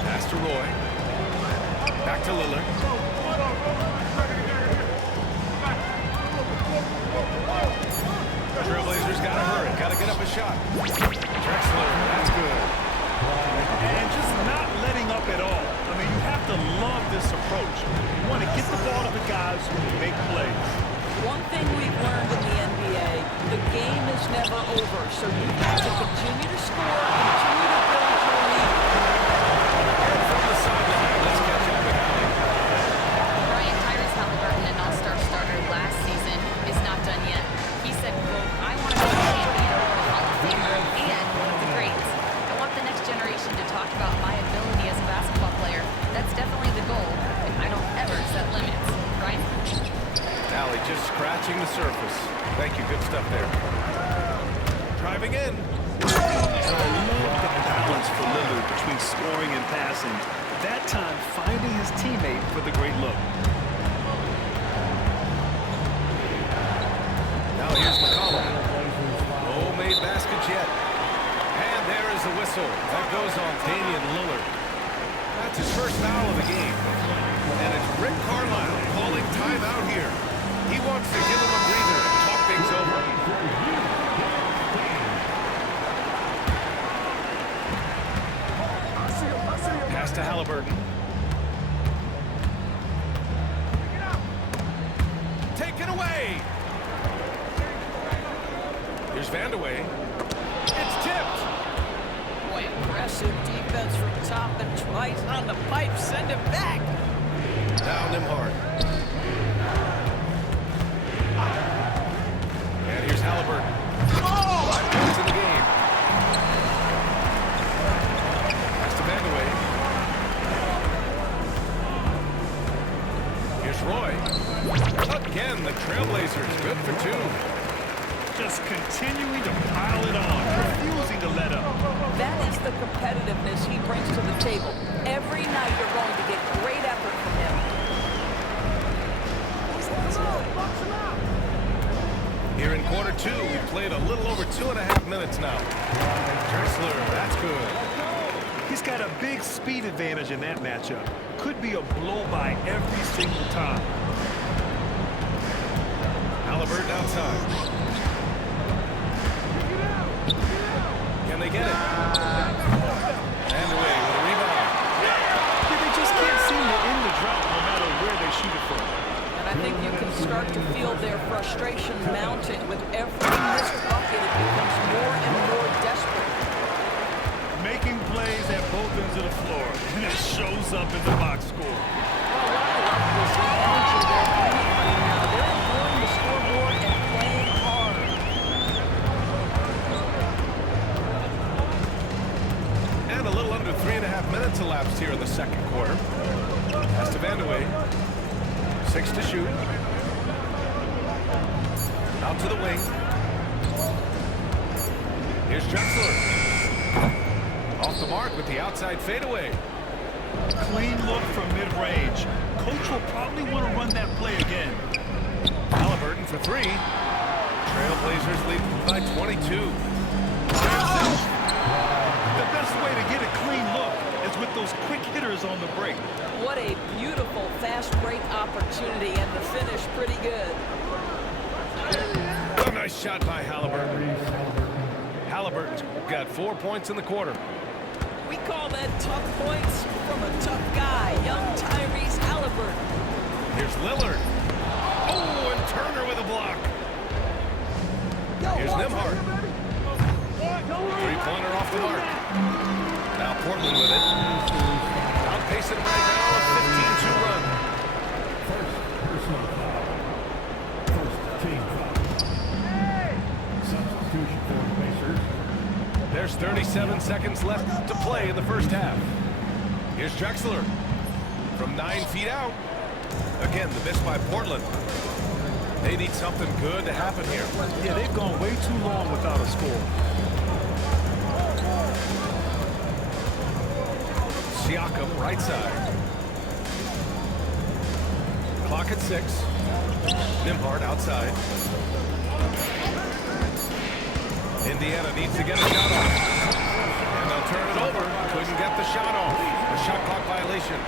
Pass to Roy. Back to Lillard. Trailblazers got to hurry. Got to get up a shot. Drexler, that's good. And just not letting up at all. I mean, you have to love this approach. You want to get the ball to the guys who make plays. One thing we've learned in the NBA, the game is never over. So you've got to continue to score, continue to build your lead. And from the sideline, let's catch up with Allie. Brian Tyrese Halliburton, an all-star starter last season, is not done yet. He said, quote, I want to be a champion, a Hall of Famer, and one of the greats. I want the next generation to talk about my ability as a basketball player. That's definitely the goal, and I don't ever set limits. Brian? Allie just scratching the surface. Thank you. Good stuff there. Driving in. And I love the balance for Lillard between scoring and passing. That time, finding his teammate for the great look. Now here's McCollum. No made baskets yet. And there is the whistle. That goes on Damian Lillard. That's his first foul of the game. And it's Rick Carlisle calling timeout here. He wants to give him a breather and talk things over. Pass to Halliburton. Taken away. Here's Vandeweghe. It's tipped. Boy, aggressive defense from top and twice on the pipe. Send him back. Down him hard. And here's Halliburton. 5 points in the game. Pass to Vandeweghe. Here's Roy. Again, the Trailblazers good for 2. Just continuing to pile it on, refusing to let up. That is the competitiveness he brings to the table. Every night you're going to get great effort from him. Here in quarter two, we've played a little over 2.5 minutes now. Drexler, that's good. He's got a big speed advantage in that matchup. Could be a blow-by every single time. Halliburton outside. Can they get it? And away with a rebound. Yeah, they just can't seem to end the drought no matter where they shoot it from. And I think you can start to feel their frustration mounting. With every missed bucket, it becomes more and more desperate. Making plays at both ends of the floor, and it shows up in the box score. Well, what I love is the energy they're bringing right now. They're ignoring the scoreboard and playing hard. And a little under 3.5 minutes elapsed here in the second quarter. Pass to Vandeweghe. 6 to shoot. Out to the wing. Here's Drexler. Off the mark with the outside fadeaway. Clean look from mid-range. Coach will probably want to run that play again. Halliburton for 3. Trailblazers lead by 22. The best way to get a clean look is with those quick hitters on the break. What a beautiful fast break opportunity, and the finish pretty good. Oh, nice shot by Halliburton. Halliburton's got 4 points in the quarter. We call that tough points from a tough guy, young Tyrese Halliburton. Here's Lillard. Oh, and Turner with a block. Here's Nembhard. Three-pointer off the mark. Now Portland with it. Outpacing him right now, a 15-2 run. First team foul. Substitution for the Pacers. There's 37 seconds left to play in the first half. Here's Drexler from 9 feet out. Again, the miss by Portland. They need something good to happen here. Yeah, they've gone way too long without a score. Siakam, right side. Clock at 6. Nembhard outside. Indiana needs to get a shot off. And they'll turn it over. Couldn't get the shot off. A shot clock violation.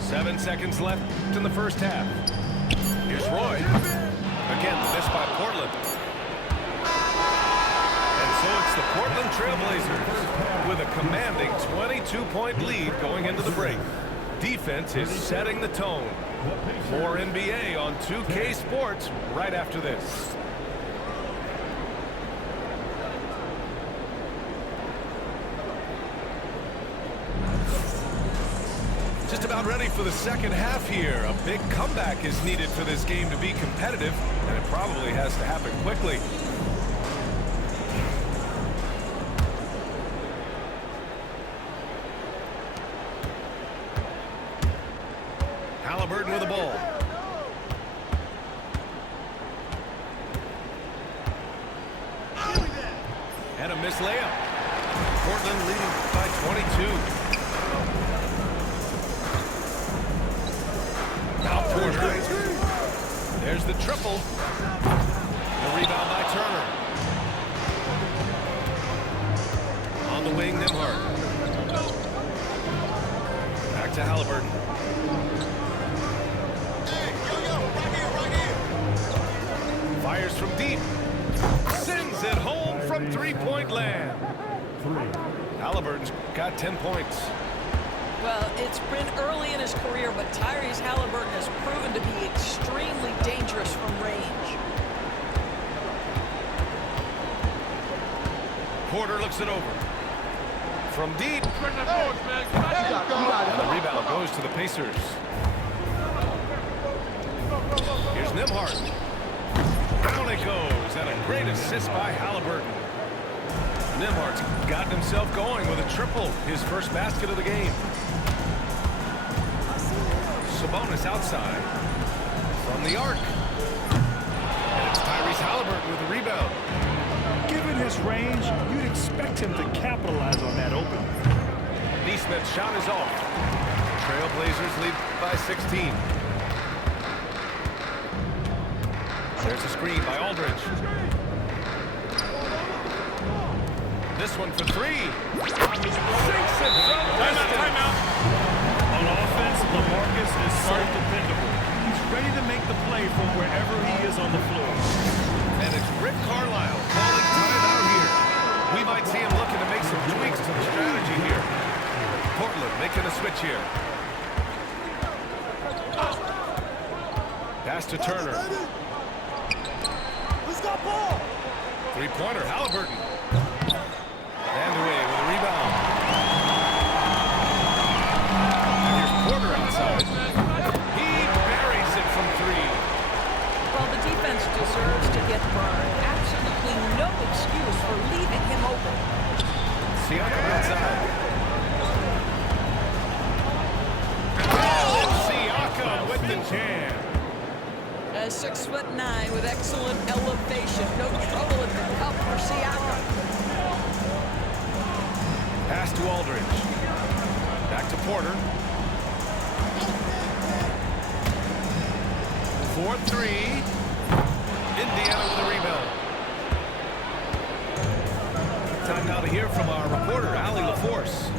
Seven seconds left in the first half. Here's Roy. Again, the miss by Portland. And so it's the Portland Trailblazers with a commanding 22-point lead going into the break. Defense is setting the tone. More NBA on 2K Sports right after this. Just about ready for the second half here. A big comeback is needed for this game to be competitive, and it probably has to happen quickly. Halliburton with the ball. And a missed layup. Portland leading by 22. Now Porter. There's the triple. The rebound by Turner. On the wing, Nembhard. Back to Halliburton. Fires from deep. Sends it home from three-point land. Halliburton's got 10 points. Well, it's been early in his career, but Tyrese Halliburton has proven to be extremely dangerous from range. Porter looks it over. From deep. And the rebound goes to the Pacers. Here's Nembhard. Down it goes, and a great assist by Halliburton. Nembhard's gotten himself going with a triple, his first basket of the game. Sabonis outside. From the arc. expect him to capitalize on that open. Neesmith's shot is off. Trailblazers lead by 16. There's a screen by Aldridge. This one for three. Sinks it from distance. Timeout. On offense, LaMarcus is so dependable. He's ready to make the play from wherever he is on the floor. And it's Rick Carlisle calling timeout here. We might see him looking to make some tweaks to the strategy here. Portland making a switch here. Pass to Turner. Who's got ball? Three-pointer, Halliburton. And away with a rebound. And here's Porter outside. He buries it from three. Well, the defense deserves to get burned. Absolutely no excuse for leaving him open. Siakam outside. Siakam with the jam. 6'9" with excellent elevation. No trouble at the cup for Siakam. Pass to Aldridge. Back to Porter. 4-3. Indiana with a rebound. Time now to hear from our reporter, Allie LaForce.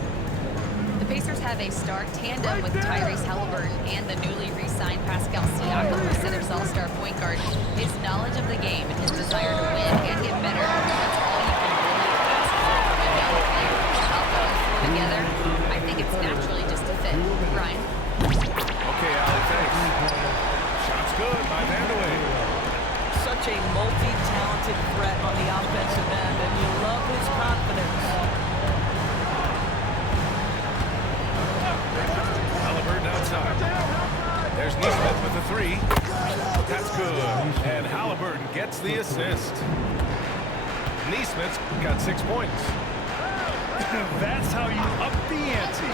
The Pacers have a star tandem with Tyrese Halliburton and the newly re-signed Pascal Siakam, who set his all-star point guard. His knowledge of the game and his desire to win and get better, that's all you can really ask for from a young player. How going through together, I think it's naturally just a fit. Ryan? Okay, Allie, thanks. Shot's good by Vandeweghe. Such a multi-talented threat on the offensive end, and you love his confidence. Halliburton outside. There's Neesmith with the three. That's good. And Halliburton gets the assist. Neesmith's got 6 points. That's how you up the ante.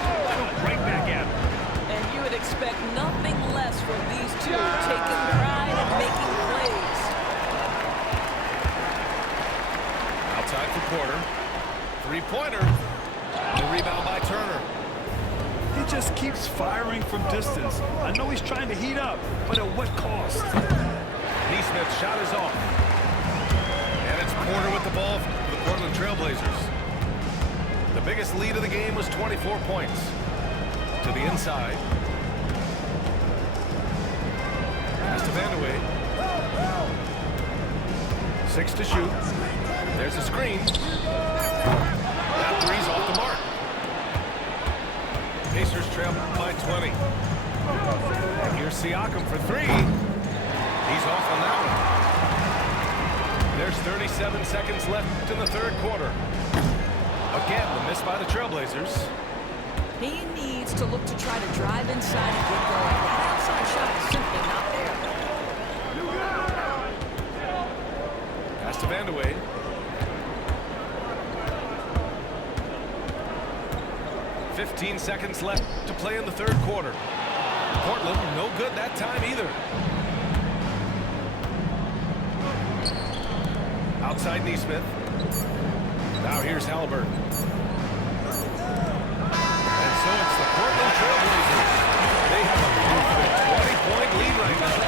Right back at him. And you would expect nothing less from these two, taking pride and making plays. Outside for Porter. Three-pointer. The rebound by Turner. He just keeps firing from distance. I know he's trying to heat up, but at what cost? Neesmith's shot is off. And it's Porter with the ball for the Portland Trailblazers. The biggest lead of the game was 24 points. To the inside. Pass to Vandeweghe. 6 to shoot. There's a screen. That three's off the mark. Pacers trail by 20. And here's Siakam for three. He's off on that one. There's 37 seconds left in the third quarter. Again, the miss by the Trailblazers. He needs to look to try to drive inside and get going. That outside shot is simply not there. Pass to Vandeweghe. $15 seconds left to play in the third quarter. Portland, no good that time either. Outside Neesmith. Now here's Halliburton. And so it's the Portland Trailblazers. They have a confident 20-point lead right now.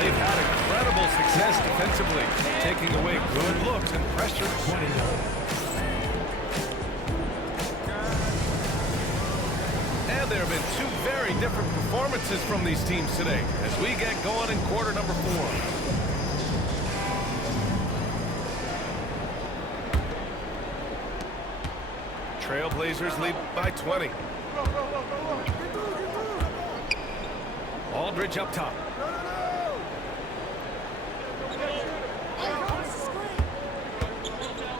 They've had incredible success defensively, taking away good looks and pressure. And there have been two very different performances from these teams today as we get going in quarter number 4. Trailblazers lead by 20. Aldridge up top.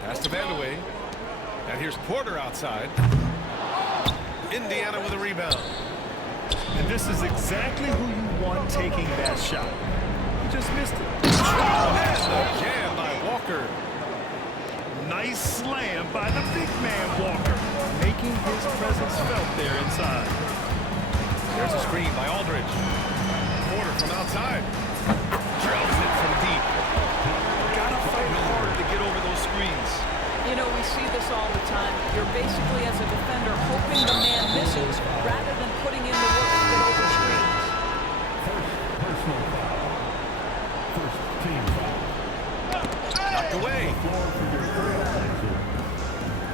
Pass to Vandeweghe. And here's Porter outside. Indiana with a rebound. And this is exactly who you want taking that shot. He just missed it. And the jam by Walker. Nice slam by the big man Walker, making his presence felt there inside. There's a screen by Aldridge. Porter from outside. Drills it from deep. Gotta fight hard to get over those screens. You know, we see this all the time. basically as a defender, hoping the man misses rather than putting in the work to get over screens. Personal foul. First team foul. Knocked away.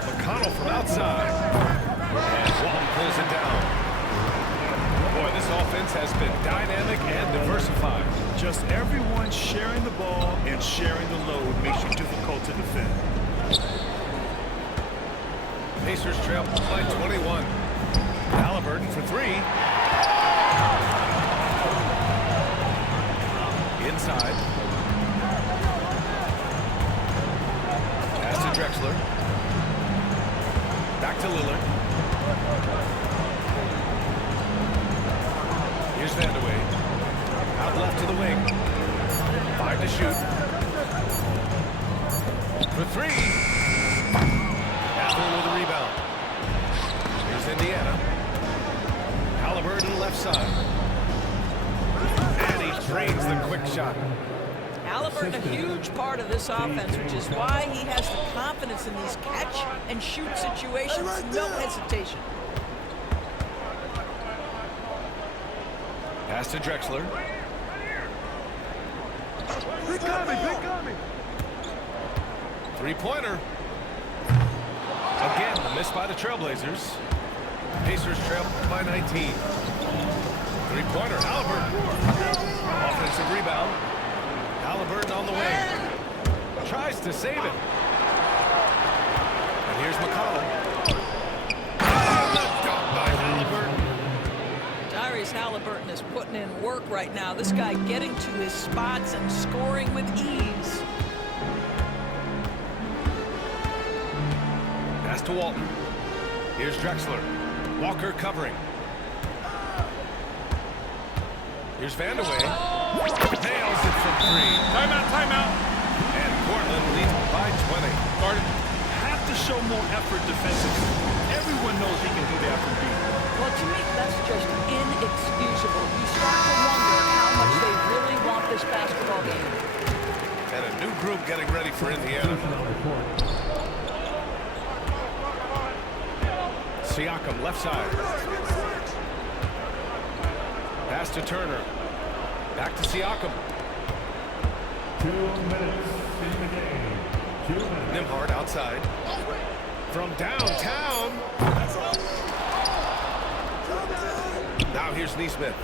McConnell from outside. And Walton pulls it down. Boy, this offense has been dynamic and diversified. Just everyone sharing the ball and sharing the load makes you difficult to defend. Pacers trail by 21. Halliburton for three. Inside. Pass to Drexler. Back to Lillard. Here's Vandeweghe. Out left to the wing. 5 to shoot. For three. Athlon with a rebound. Here's Indiana. Halliburton left side. And he drains the quick shot. Halliburton a huge part of this offense, which is why he has the confidence in these catch-and-shoot situations. No hesitation. Pass to Drexler. Three-pointer. Again, the miss by the Trailblazers. Pacers trail by 19. Three-pointer, Halliburton. Offensive rebound. Halliburton on the wing. Tries to save it. And here's McConnell. Oh, the dunk by Halliburton. Tyrese Halliburton is putting in work right now. This guy getting to his spots and scoring with ease. Pass to Walton. Here's Drexler. Walker covering. Here's Vandeweghe. Nails it from three. Timeout. And Portland leads by 20. Garden have to show more effort defensively. Everyone knows he can do that from deep. Well, to me, that's just inexcusable. You start to wonder how much they really want this basketball game. And a new group getting ready for Indiana. Siakam, left side. Pass to Turner. Back to Siakam. 2 minutes in the game. 2 minutes. Nembhard outside. From downtown. Now here's Neesmith.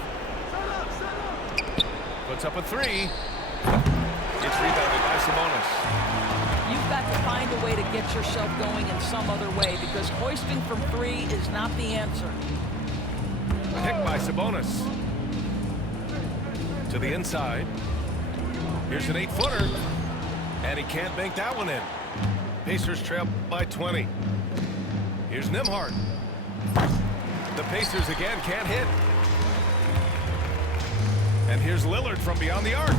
Puts up a three. It's rebounded by Sabonis. You've got to find a way to get yourself going in some other way because hoisting from three is not the answer. Picked by Sabonis. To the inside. Here's an 8-footer. And he can't bank that one in. Pacers trail by 20. Here's Nembhard. The Pacers again can't hit. And here's Lillard from beyond the arc. And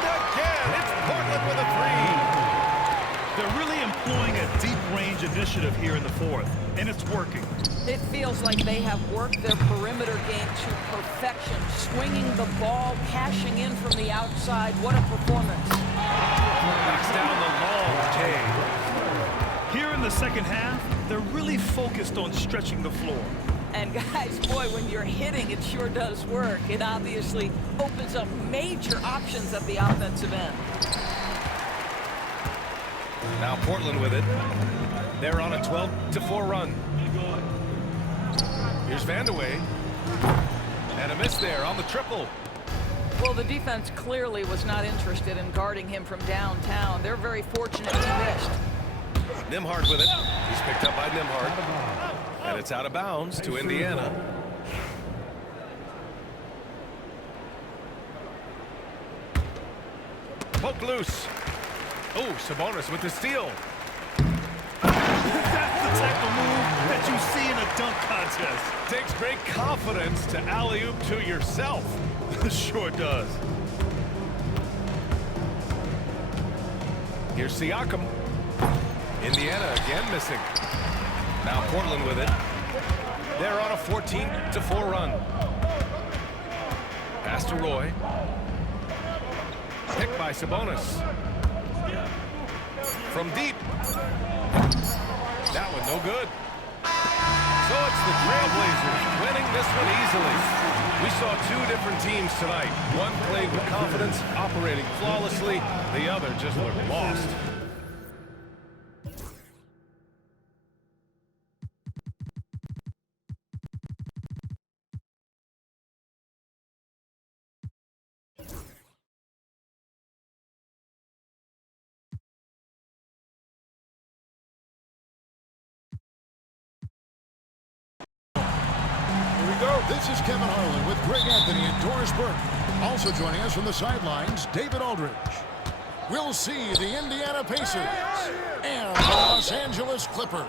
again, it's Portland with a three. They're really employing a deep-range initiative here in the fourth, and it's working. It feels like they have worked their perimeter game to perfection, swinging the ball, cashing in from the outside. What a performance. Knocks down the long take. Here in the second half, they're really focused on stretching the floor. And guys, boy, when you're hitting, it sure does work. It obviously opens up major options at the offensive end. Now Portland with it. They're on a 12-4 run. Here's Vandeweghe. And a miss there on the triple. Well, the defense clearly was not interested in guarding him from downtown. They're very fortunate he missed. Nembhard with it. He's picked up by Nembhard. And it's out of bounds to Indiana. Poked loose. Oh, Sabonis with the steal. That's the type of move that you see in a dunk contest. Takes great confidence to alley-oop to yourself. Sure does. Here's Siakam. Indiana again missing. Now Portland with it. They're on a 14-4 run. Pass to Roy. Picked by Sabonis. From deep. That one no good. So it's the Trailblazers winning this one easily. We saw two different teams tonight. One played with confidence, operating flawlessly. The other just looked lost. This is Kevin Harlan with Greg Anthony and Doris Burke. Also joining us from the sidelines, David Aldridge. We'll see the Indiana Pacers and the Los Angeles Clippers.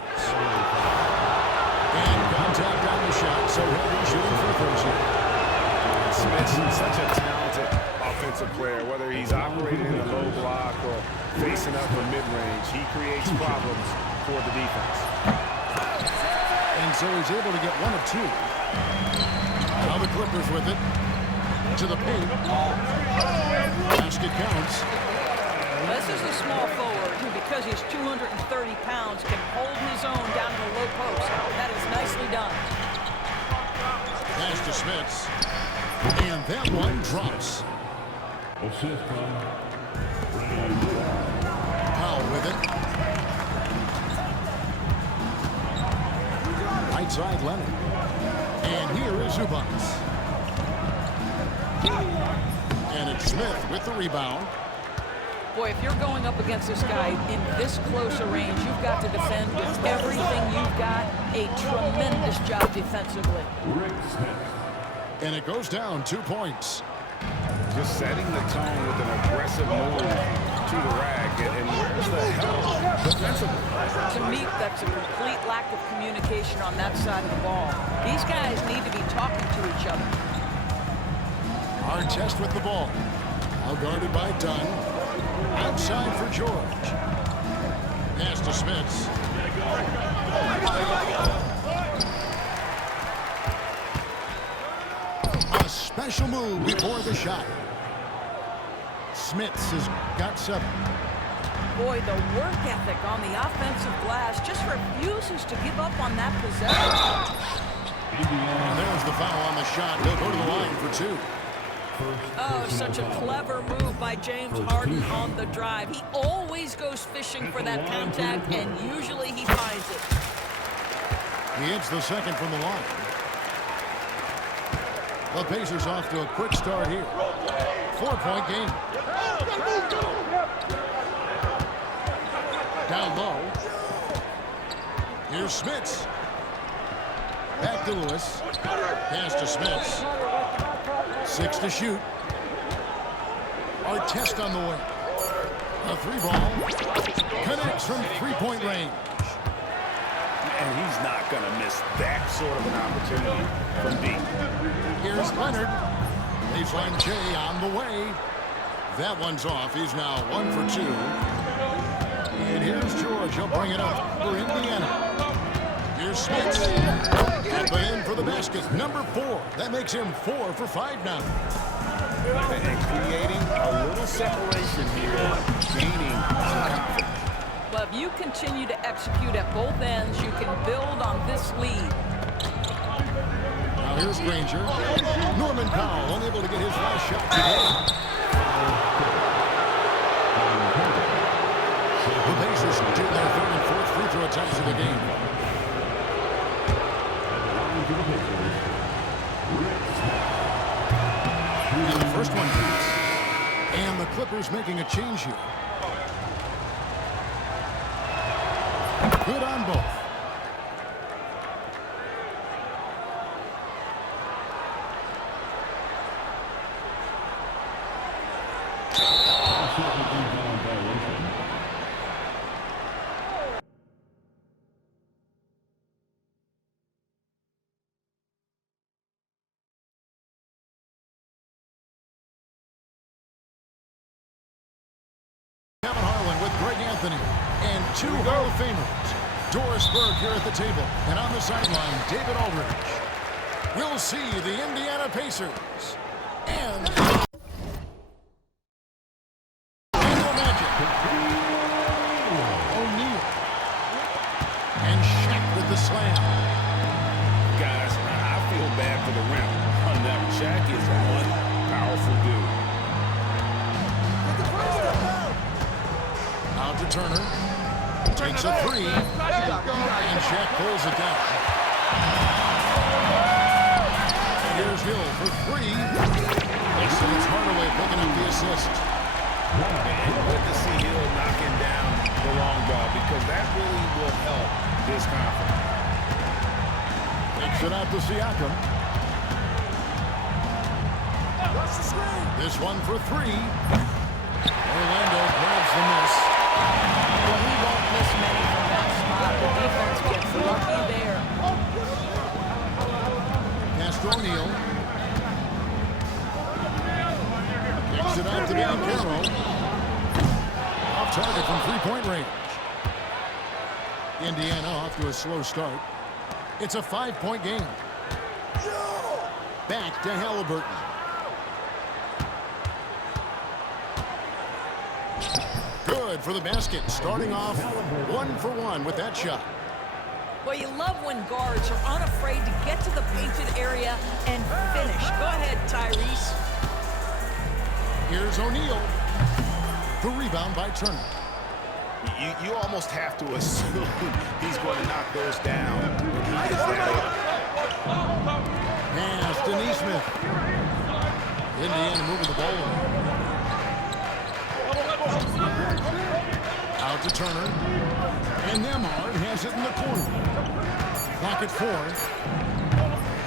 And contact on the shot, so he'll be shooting for Thursday. Smith's such a talented offensive player, whether he's operating in the low block or facing up from mid-range. He creates problems for the defense. And so he's able to get one of two. Now the Clippers with it. To the paint. Basket counts. This is a small forward who, because he's 230 pounds, can hold his own down in the low post. That is nicely done. Nash to Smith. And that one drops. Powell with it. Right side Leonard. And here is Zubats. And it's Smith with the rebound. Boy, if you're going up against this guy in this close a range, you've got to defend with everything you've got. A tremendous job defensively. And it goes down 2 points. Just setting the tone with an aggressive move to the rack. And where's the help defensively? To me, that's a complete lack of communication on that side of the ball. These guys need to be talking to each other. Hard test with the ball. Now guarded by Dunn. Outside for George. Pass to Smith. A special move before the shot. Smith has got 7. Boy, the work ethic on the offensive glass just refuses to give up on that possession. And there's the foul on the shot. He'll go to the line for 2. Oh, such a clever move by James Harden on the drive. He always goes fishing for that contact, and usually he finds it. He hits the second from the line. The Pacers off to a quick start here. 4-point game. Down low. Here's Smith. Back to Lewis. Pass to Smith. 6 to shoot. Artest on the way. A 3-ball. Connects from 3-point range. And he's not going to miss that sort of an opportunity from deep. Here's Leonard. Baseline J on the way. That one's off. He's now 1 for 2. And here's George. He'll bring it up for Indiana. Here's Smith. Up and in for the basket. Number 4. That makes him 4 for 5 now. And creating a little separation here, gaining some confidence. Well, if you continue to execute at both ends, you can build on this lead. Now here's Granger. Norman Powell unable to get his last shot today. The Pacers do their 3rd and 4th free throw attempts of the game. And the first one beats. And the Clippers making a change here. Good on both. Kevin Harlan with Greg Anthony and 2 Hall of Famers. Doris Burke here at the table, and on the sideline, David Aldridge. We'll see the Indiana Pacers and Magic. O'Neal and to Turner. Takes a three. And Shaq pulls it down. And here's Hill for three. And it's Hardaway picking up the assist. And good to see Hill knocking down the long ball because that really will help his confidence. Takes it out to Siakam. This one for three. Orlando grabs the miss. Well, he won't miss many from that spot. The defense gets lucky there. Pass to O'Neal. Kicks it out to Banchero. Off target from three-point range. Indiana off to a slow start. It's a 5-point game. Back to Halliburton. Good for the basket. Starting off 1 for 1 with that shot. Well, you love when guards are unafraid to get to the painted area and finish. Go ahead, Tyrese. Here's O'Neal. The rebound by Turner. You almost have to assume he's going to knock those down when he gets that. Pass to Neesmith. Indiana moving the ball around. Out to Turner. And Nembhard has it in the corner. Clock at 4.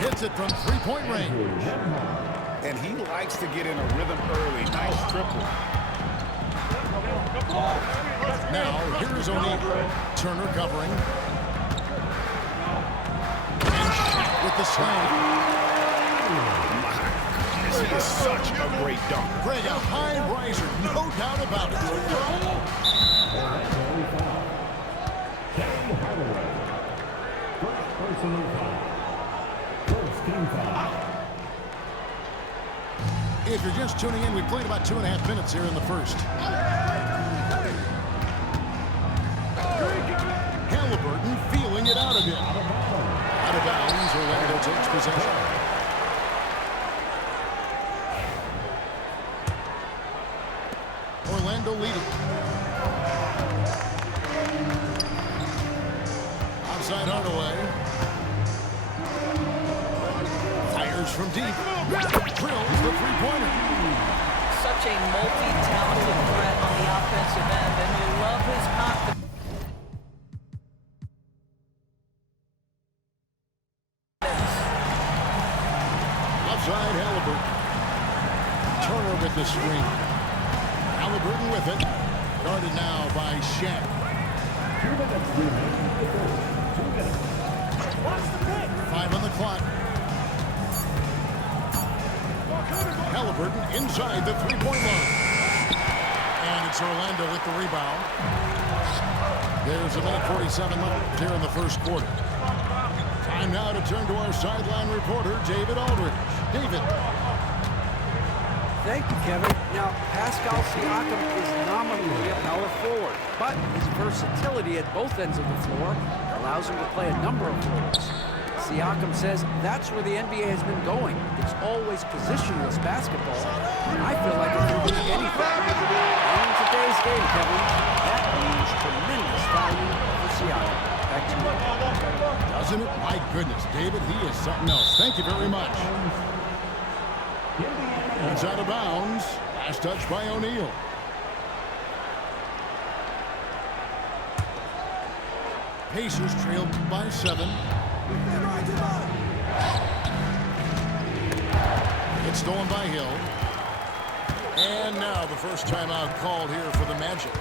Hits it from three-point range. And he likes to get in a rhythm early. Nice triple. Now, here's O'Neal. Turner covering. And Shaq with the slam. He is such a great dunker. Greg, a high riser, no doubt about it. If you're just tuning in, we played about 2.5 minutes here in the first. Halliburton feeling it out again. Out of bounds, Orlando takes possession. Orlando leading. Outside Hardaway. Fires from deep. Drills the three-pointer. Such a multi-talented threat on the offensive end, and you love his confidence. Outside Halliburton. Turner with the screen. Halliburton with it. Guarded now by Shaq. 2 minutes remaining. 2 minutes. 5 on the clock. Halliburton inside the three-point line. And it's Orlando with the rebound. There's a minute 47 left here in the first quarter. Time now to turn to our sideline reporter, David Aldridge. David. Thank you, Kevin. Now, Pascal Siakam is nominally a power forward, but his versatility at both ends of the floor allows him to play a number of roles. Siakam says that's where the NBA has been going. It's always positionless basketball, and I feel like it can be anything. In today's game, Kevin, that means tremendous value for Siakam. Back to you. Doesn't it? My goodness, David, he is something else. Thank you very much. It's out of bounds. Last touch by O'Neal. Pacers trail by 7. It's stolen by Hill. And now the first timeout called here for the Magic.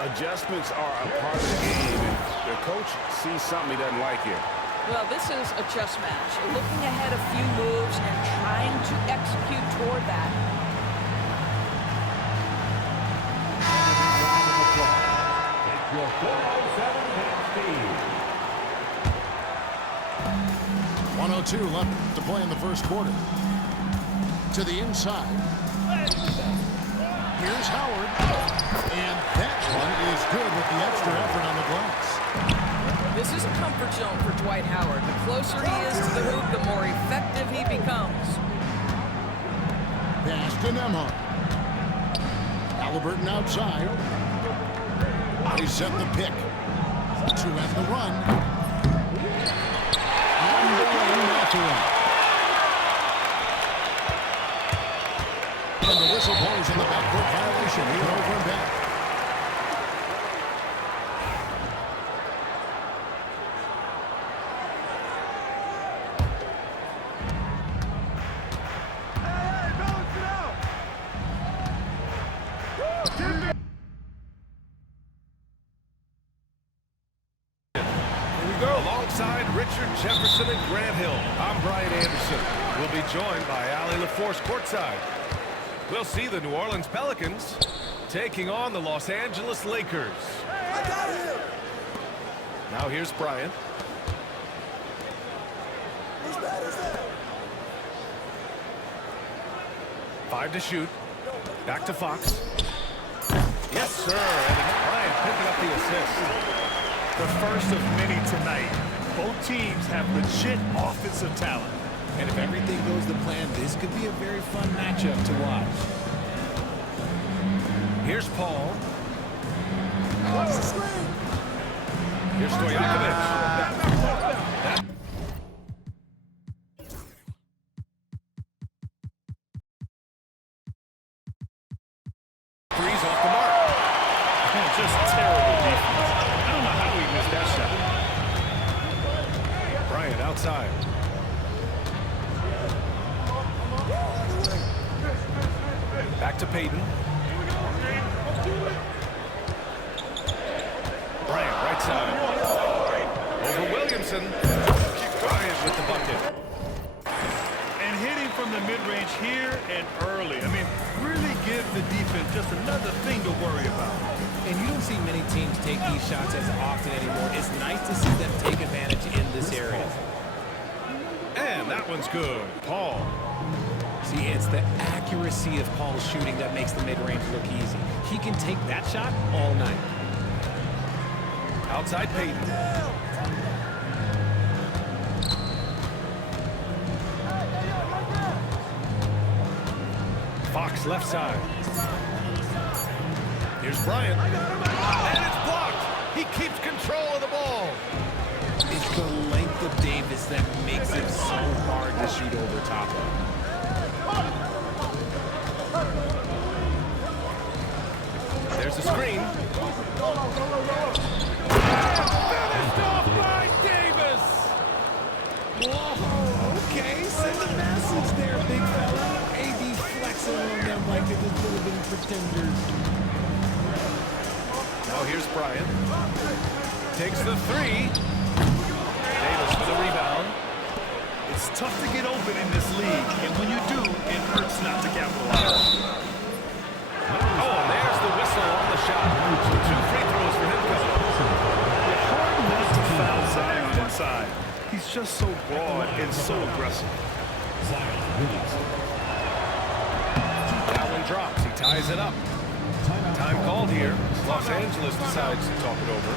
Adjustments are a part of the game, and the coach sees something he doesn't like here. Well, this is a chess match. Looking ahead a few moves and trying to execute toward that. It's your 407 speed. 1:02 left to play in the first quarter. To the inside. Here's Howard. And that one is good with the extra effort on the glass. This is a comfort zone for Dwight Howard. The closer he is to the hoop, the more effective he becomes. Pass to Nembhard. Halliburton outside. They set the pick. To end the run. And the whistle blows in the backcourt violation. Here over and back. Alongside Richard Jefferson and Grant Hill, I'm Brian Anderson. We'll be joined by Allie LaForce courtside. We'll see the New Orleans Pelicans taking on the Los Angeles Lakers. I got him! Now here's Brian. As bad as that. 5 to shoot. Back to Fox. Yes, sir. And Brian picking up the assist. The first of many tonight. Both teams have legit offensive talent. And if everything goes to plan, this could be a very fun matchup to watch. Here's Paul. Here's Stojakovic. Three's off the mark. Just terrible defense. I don't know how he missed that shot. Bryant outside. Back to Payton. Bryant right side. Over Williamson. Bryant with the bucket. And hitting from the mid-range here and early. I mean, really give the defense just another thing to worry about. And you don't see many teams take these shots as often anymore. It's nice to see them take advantage in this area. And that one's good. Paul. See, it's the accuracy of Paul's shooting that makes the mid-range look easy. He can take that shot all night. Outside Payton. Fox left side. Here's Bryant. And it's blocked. He keeps control of the ball. It's the length of Davis that makes it so hard to shoot over top of. There's the screen. Finished off by Davis. Whoa, okay, send a message there, big fella. AD flexing on them like they're just little bitty pretenders. Now here's Bryant. Takes the three. Davis for the rebound. It's tough to get open in this league, and when you do, it hurts not to capitalize. Oh, and there's the whistle on the shot. So 2 free throws for him coming. It's hard not to foul Zion inside. He's just so broad and so aggressive. That one drops. He ties it up. Time called here. Los Angeles decides to talk it over.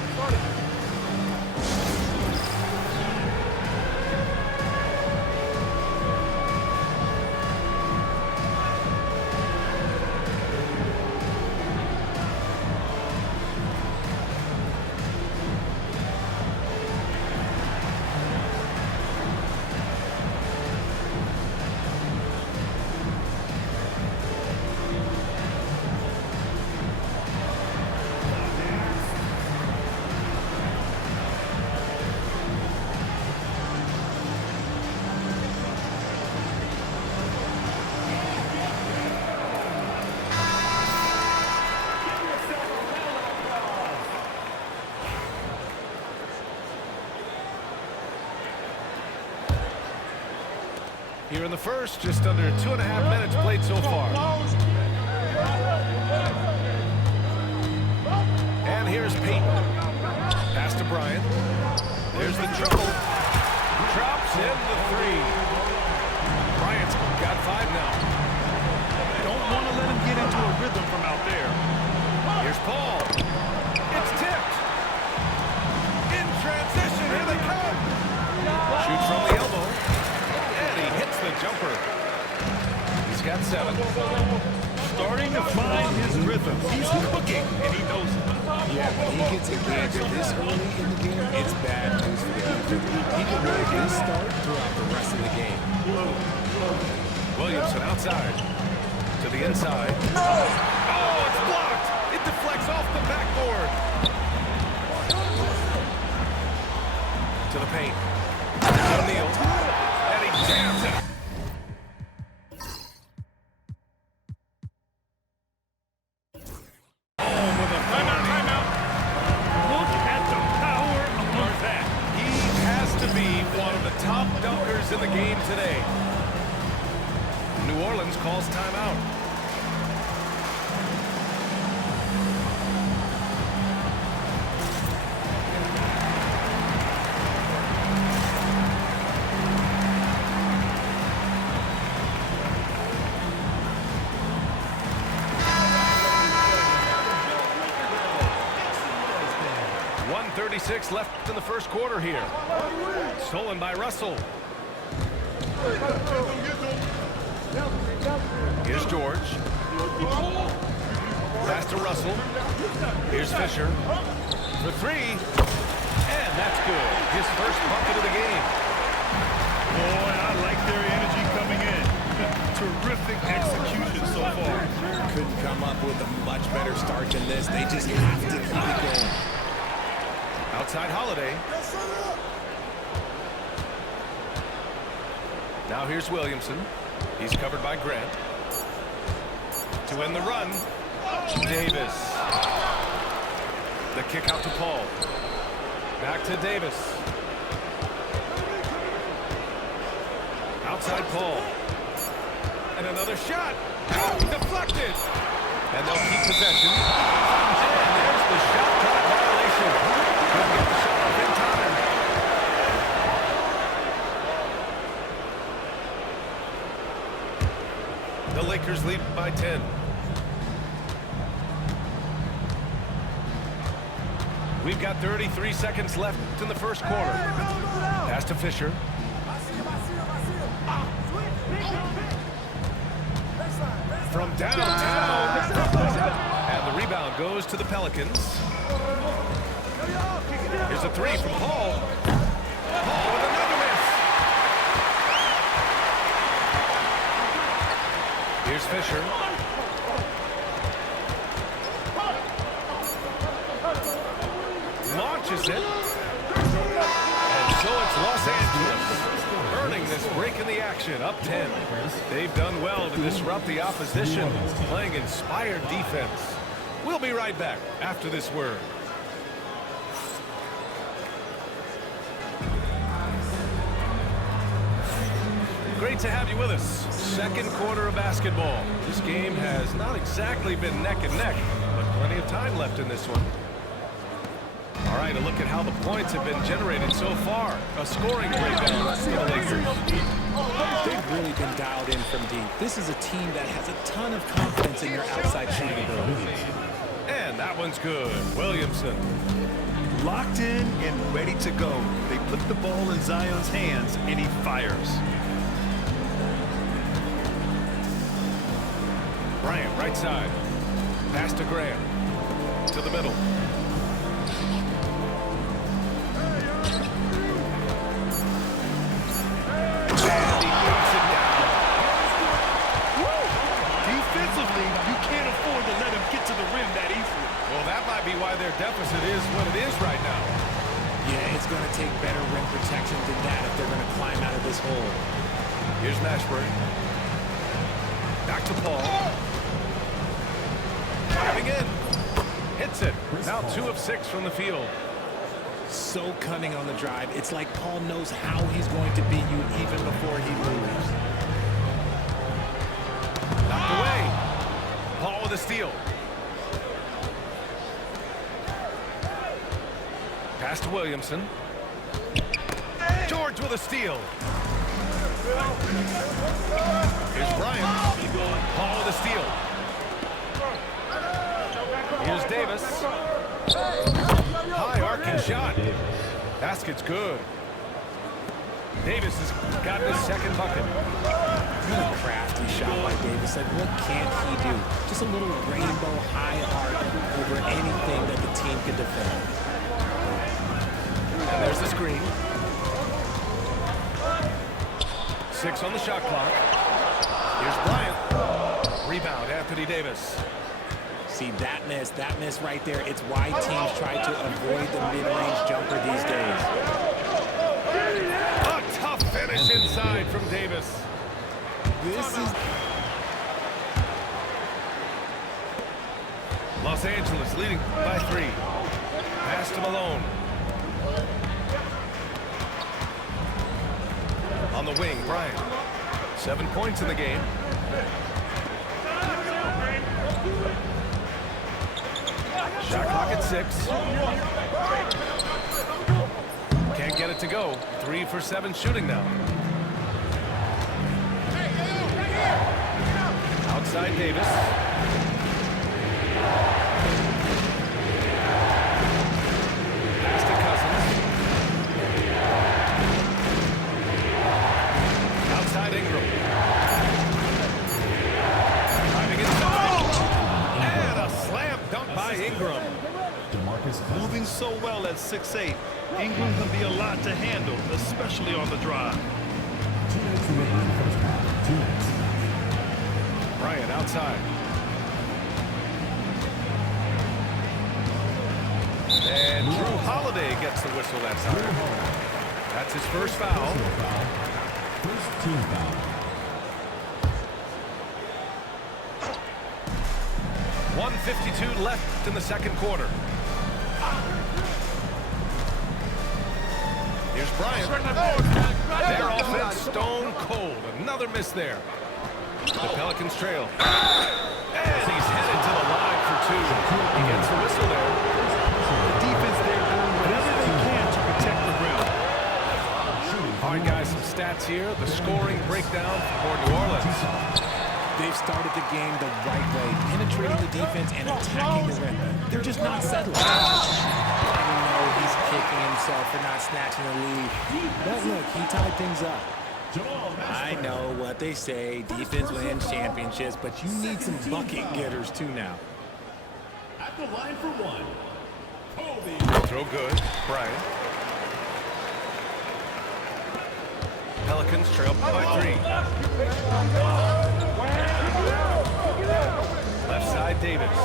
Here in the first, just under 2.5 minutes played so far. And here's Payton. Pass to Bryant. There's the triple. Drops in the three. Bryant's got 5 now. Don't want to let him get into a rhythm from out there. Here's Paul. It's tipped. In transition, here they come. Shoots from the elbow. And he hits the jumper. He's got 7. Starting to find his rhythm. He's cooking, and he knows it. Yeah, when he gets engaged this early in the game, it's bad news for the defense. He can really get a start throughout the rest of the game. Williamson outside. To the inside. Oh, it's blocked. It deflects off the backboard. To the paint. O'Neal. And he jams it. Timeout. Look at the power of that. He has to be one of the top dunkers in the game today. New Orleans calls timeout. .36 left in the first quarter here. Stolen by Russell. Here's George. Pass to Russell. Here's Fisher. For three. And that's good. His first bucket of the game. Boy, I like their energy coming in. Terrific execution so far. Couldn't come up with a much better start than this. They just have to keep it going. Outside Holiday. Now here's Williamson. He's covered by Grant. To end the run, Davis. The kick out to Paul. Back to Davis. Outside Paul. And another shot. Deflected. And they'll keep possession. And there's the shot clock violation. Couldn't get the shot off in time. The Lakers lead by 10. We've got 33 seconds left in the first quarter. Pass to Fisher. From downtown. And the rebound goes to the Pelicans. Here's a three from Paul. Paul with another miss. Here's Fisher. Launches it. And so it's Los Angeles earning this break in the action, up 10. They've done well to disrupt the opposition, playing inspired defense. We'll be right back after this word. Great to have you with us. Second quarter of basketball. This game has not exactly been neck and neck, but plenty of time left in this one. All right, a look at how the points have been generated so far. A scoring breakdown for the Lakers. They've really been dialed in from deep. This is a team that has a ton of confidence in their outside shooting abilities. And that one's good. Williamson. Locked in and ready to go. They put the ball in Zion's hands, and he fires. Bryant, right side. Pass to Graham. To the middle. And he knocks it down. Woo! Defensively, you can't afford to let him get to the rim that easily. Well, that might be why their deficit is what it is right now. Yeah, it's going to take better rim protection than that if they're going to climb out of this hole. Here's Nashbury. Back to Paul. Driving in. Hits it. Now 2 of 6 from the field. So cunning on the drive. It's like Paul knows how he's going to beat you even before he moves. Knocked away. Paul with a steal. Pass to Williamson. George with a steal. Here's Bryant. Paul with a steal. Here's Davis. High arcing shot. Basket's good. Davis has gotten his second bucket. What a crafty shot by Davis. Like, what can't he do? Just a little rainbow high arc over anything that the team could defend. And there's the screen. 6 on the shot clock. Here's Bryant. Rebound, Anthony Davis. See, that miss right there. It's why teams try to avoid the mid-range jumper these days. A tough finish inside from Davis. This is... Los Angeles leading by 3. Pass to Malone. On the wing, Bryant. 7 points in the game. Shot clock at 6. Can't get it to go. 3 for 7 shooting now. Outside Davis. Pass to Cousins. Outside Ingram. Driving inside. And a slam dunk by Ingram. Moving so well at 6'8", Ingram can be a lot to handle, especially on the drive. 2 minutes remaining first half. 2 minutes. Bryant outside. And Drew Holiday gets the whistle that time. That's his first foul. First team foul. 1:52 left in the second quarter. Here's Bryant. Their offense stone cold. Another miss there. The Pelicans trail. And he's headed to the line for 2. He gets the whistle there. The defense there doing whatever they can to protect the rim. All right, guys, some stats here. The scoring breakdown for New Orleans. They've started the game the right way, penetrating the defense and attacking the rim. They're just not settling. I know he's kicking himself for not snatching the lead. But look, he tied things up. I know what they say, defense wins championships, but you need some bucket getters too now. At the line for 1. Kobe. Throw good. Bryant. Pelicans trail by 3. Left side, Davis.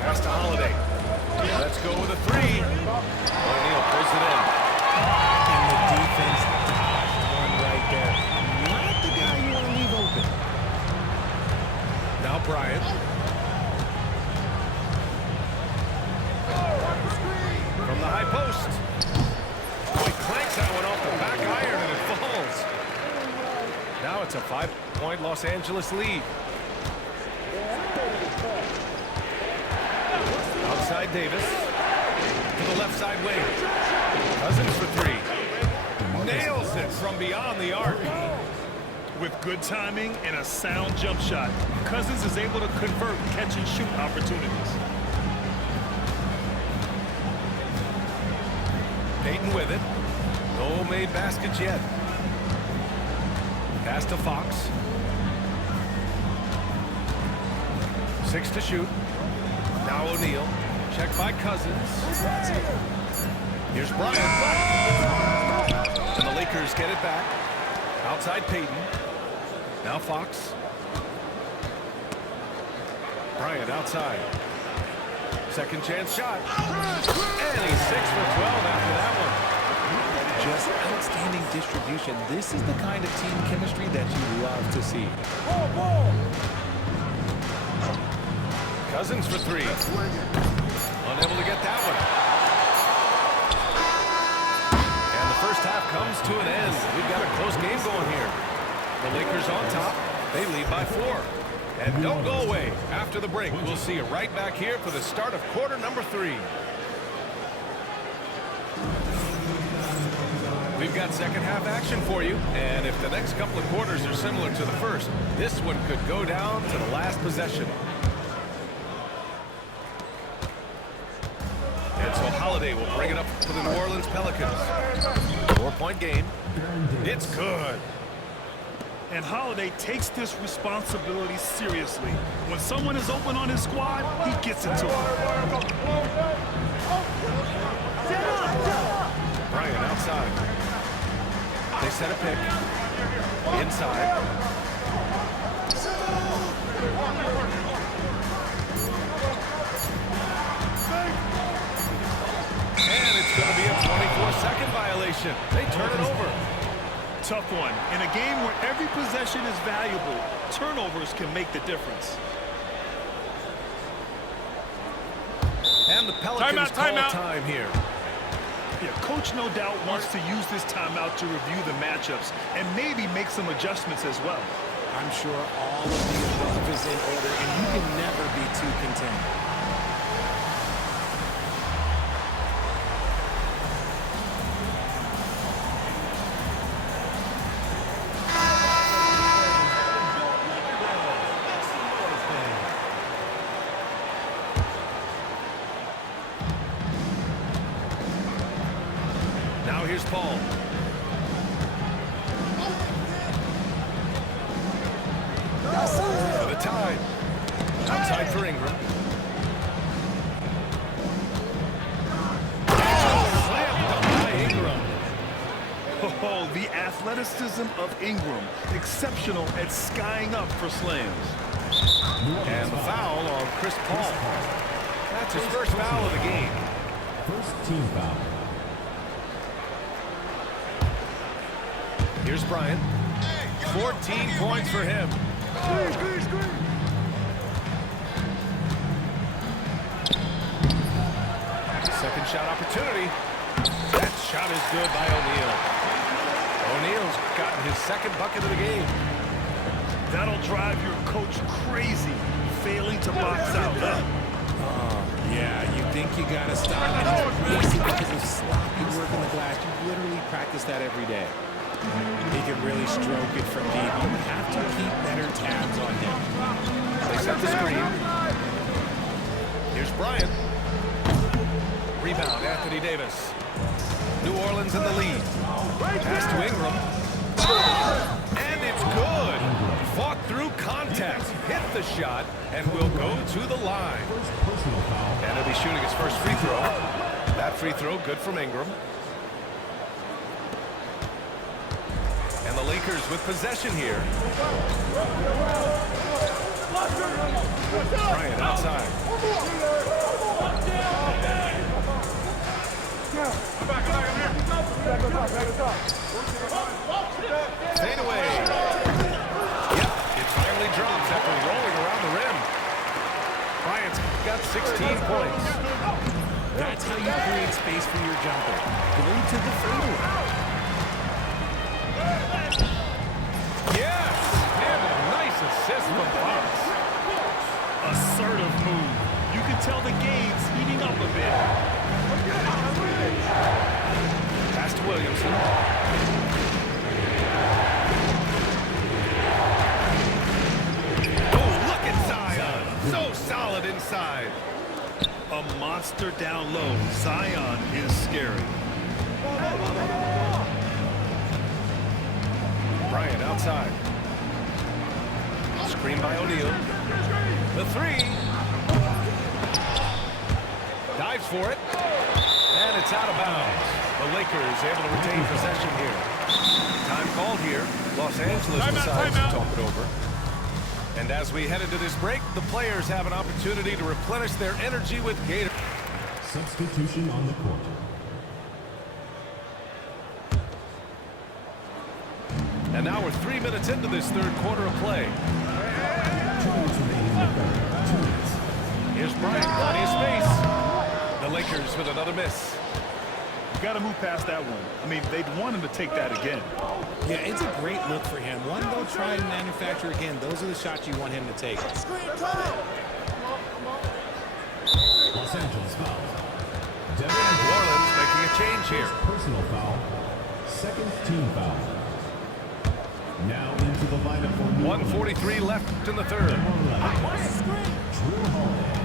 Pass to Holiday. Let's go with a 3. O'Neal pulls it in. And the defense dodged one right there. Not the guy you want to leave open. Now Bryant. From the high post. Oh, he clanks that one off the back iron and it falls. Now it's a 5-point Los Angeles lead. Outside Davis. To the left side wing. Cousins for 3. Nails it from beyond the arc. With good timing and a sound jump shot, Cousins is able to convert catch-and-shoot opportunities. Tatum with it. No made baskets yet. Pass to Fox. 6 to shoot. Now O'Neal. Checked by Cousins. Here's Bryant. And the Lakers get it back. Outside Payton. Now Fox. Bryant outside. Second chance shot. And he's 6 for 12 after that one. Just outstanding distribution. This is the kind of team chemistry that you love to see. Cousins for 3. Unable to get that one. And the first half comes to an end. We've got a close game going here. The Lakers on top. They lead by 4. And don't go away. After the break, we'll see you right back here for the start of quarter number 3. We've got second half action for you. And if the next couple of quarters are similar to the first, this one could go down to the last possession. And so Holiday Holiday will bring it up for the New Orleans Pelicans. 4-point game. It's good. And Holiday takes this responsibility seriously. When someone is open on his squad, he gets it to him. Bryant outside. They set a pick. Inside. And it's going to be a 24-second violation. They turn it over. Tough one. In a game where every possession is valuable, turnovers can make the difference. And the Pelicans call time here. Yeah, coach no doubt wants to use this timeout to review the matchups and maybe make some adjustments as well. I'm sure all of the above is in order, and you can never be too content. Now here's Paul. For the Tide. Outside for Ingram. Slammed by Ingram. Oh, the athleticism of Ingram. Exceptional at skying up for slams. And the foul on Chris Paul. That's his first foul of the game. First team foul. Here's Bryant. 14 points for him. Second shot opportunity. That shot is good by O'Neal. O'Neal's gotten his second bucket of the game. That'll drive your coach crazy, failing to box out. Yeah, you think you got to stop it. It's crazy because of sloppy work on the glass. You literally practice that every day. He can really stroke it from deep. You have to keep better tabs on him. They set the screen. Here's Bryant. Rebound, Anthony Davis. New Orleans in the lead. Pass to Ingram. And it's good. Fought through contact. Hit the shot and will go to the line. And he'll be shooting his first free throw. That free throw good from Ingram. And the Lakers with possession here. Bryant outside. Fade away. Yep, it finally drops after rolling around the rim. Bryant's got 16 points. That's how you create space for your jumper. Go to the fadeaway. Yes! And a nice assist from Fox. Assertive move. You can tell the game's heating up a bit. Pass to Williamson. Oh, look at Zion. So solid inside. A monster down low. Zion is scary. Bryant outside. Screen by O'Neal. The three. Dives for it. And it's out of bounds. The Lakers able to retain possession here. Time called here. Los Angeles decides to talk it over. And as we head into this break, the players have an opportunity to replenish their energy with Gator. Substitution on the court. And now we're 3 minutes into this third quarter of play. 2 minutes remaining in the third. 2 minutes. Here's Bryant, plenty of space. The Lakers with another miss. You got to move past that one. I mean, they'd want him to take that again. Yeah, it's a great look for him. One, they'll try and manufacture again. Those are the shots you want him to take. Los Angeles foul. New Orleans making a change here. Personal foul. Second team foul. Now into the lineup for New 1:43 left in the third. Drew Holiday.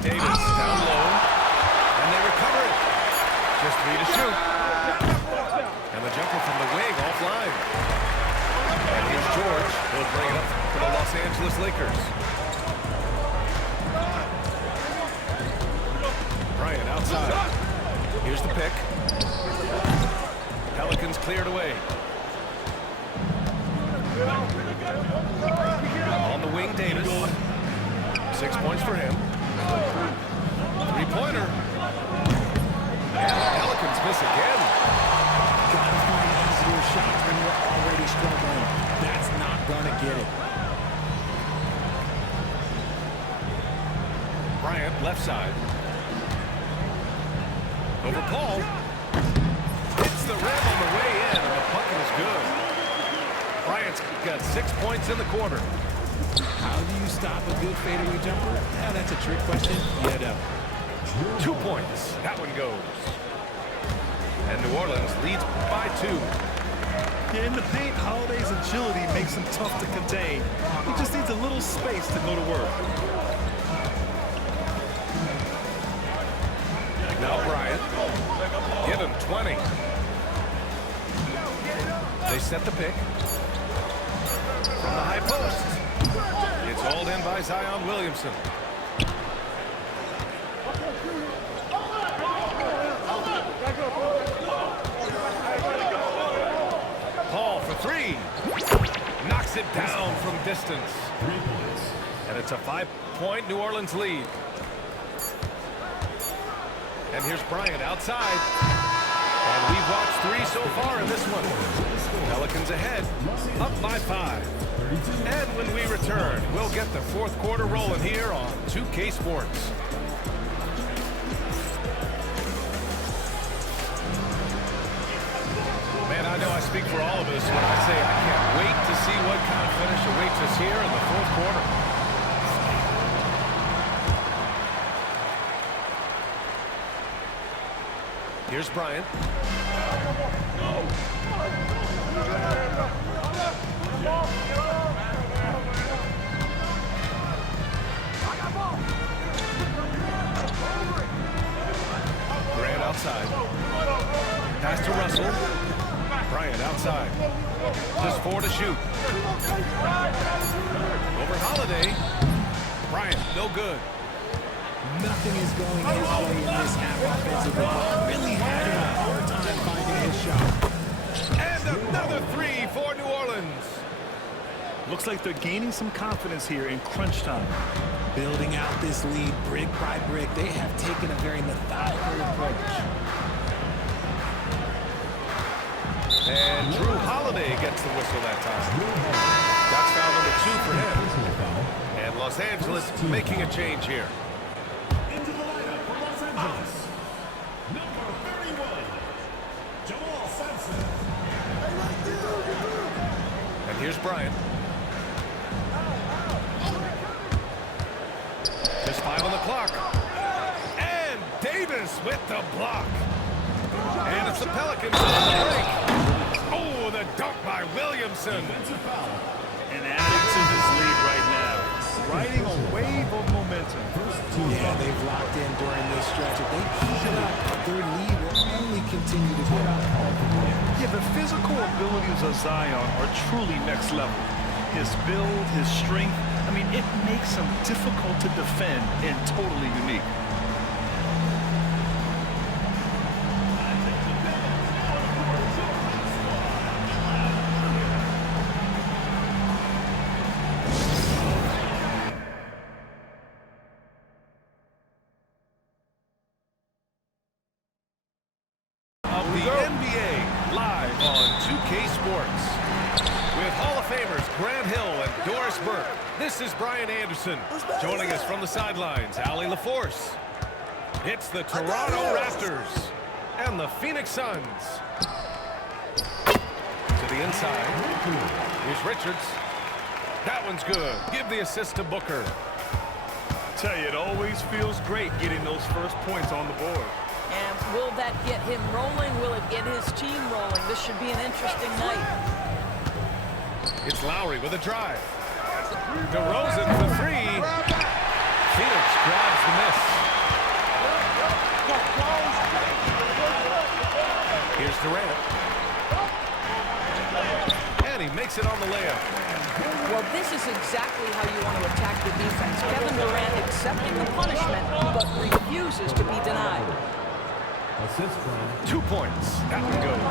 Davis down low. Angeles Lakers. Bryant outside. Here's the pick. Pelicans cleared away. On the wing, Davis. 6 points for him. Three-pointer. And the Pelicans miss again. Gotta find easier shots when you're already struggling. That's not gonna get it. Bryant, left side. Over Paul. Hits the rim on the way in, and the bucket is good. Bryant's got 6 points in the quarter. How do you stop a good fadeaway jumper? Yeah, that's a trick question. Yeah, no. 2 points. That one goes. And New Orleans leads by 2. Yeah, in the paint, Holiday's agility makes him tough to contain. He just needs a little space to go to work. Now Bryant. Give him 20. They set the pick. From the high post. It's hauled in by Zion Williamson. Paul for 3. Knocks it down from distance. 3 points. And it's a 5-point New Orleans lead. And here's Bryant outside. And we've watched 3 so far in this one. Pelicans ahead, up by 5. And when we return, we'll get the 4th quarter rolling here on 2K Sports. Man, I know I speak for all of us when I say I can't wait to see what kind of finish awaits us here in the 4th quarter. Here's Bryant. Grant outside. Pass to Russell. Bryant outside. Just 4 to shoot. Over Holiday. Bryant, no good. Nothing is going his way in this half offensively. Really having a hard time finding his shot. And another 3 for New Orleans. Looks like they're gaining some confidence here in crunch time. Building out this lead brick by brick, they have taken a very methodical approach. And Drew Holiday gets the whistle that time. That's foul number 2 for him. And Los Angeles making a change here. Into the lineup for Los Angeles. Number 31, Jamal Sampson. And here's Bryant. Just 5 on the clock. And Davis with the block. And it's the Pelicans on the break. Oh, the dunk by Williamson. And adding to this lead right now. Riding a wave of momentum. Yeah, they've locked in during this stretch. If they keep it up, their lead will only continue to grow. Yeah, the physical abilities of Zion are truly next level. His build, his strength, I mean, it makes him difficult to defend and totally unique. Of the NBA, live on 2K Sports. With Hall of Famers Grant Hill and Doris Burke, this is Brian Anderson. Joining us from the sidelines, Allie LaForce. It's the Toronto Raptors and the Phoenix Suns. To the inside. Here's Richards. That one's good. Give the assist to Booker. Tell you, it always feels great getting those first points on the board. And will that get him rolling? Will it get his team rolling? This should be an interesting night. It's Lowry with a drive. DeRozan for 3. Phoenix grabs the miss. Here's Durant. And he makes makes it on the layup. Well, this is exactly how you want to attack the defense. Kevin Durant accepting the punishment, but refuses to be denied. Assist from 2 points. That one goes.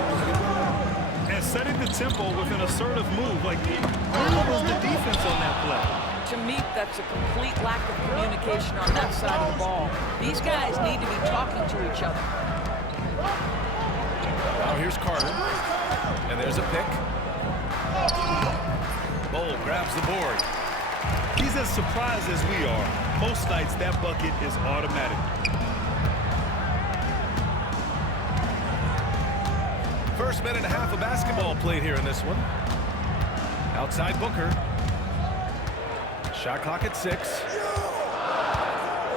And setting the tempo with an assertive move. Like, where was the defense on that play? To me, that's a complete lack of communication on that side of the ball. These guys need to be talking to each other. Now here's Carter. And there's a pick. Bull grabs the board. He's as surprised as we are. Most nights, that bucket is automatic. First minute and a half of basketball played here in this one. Outside Booker. Shot clock at 6.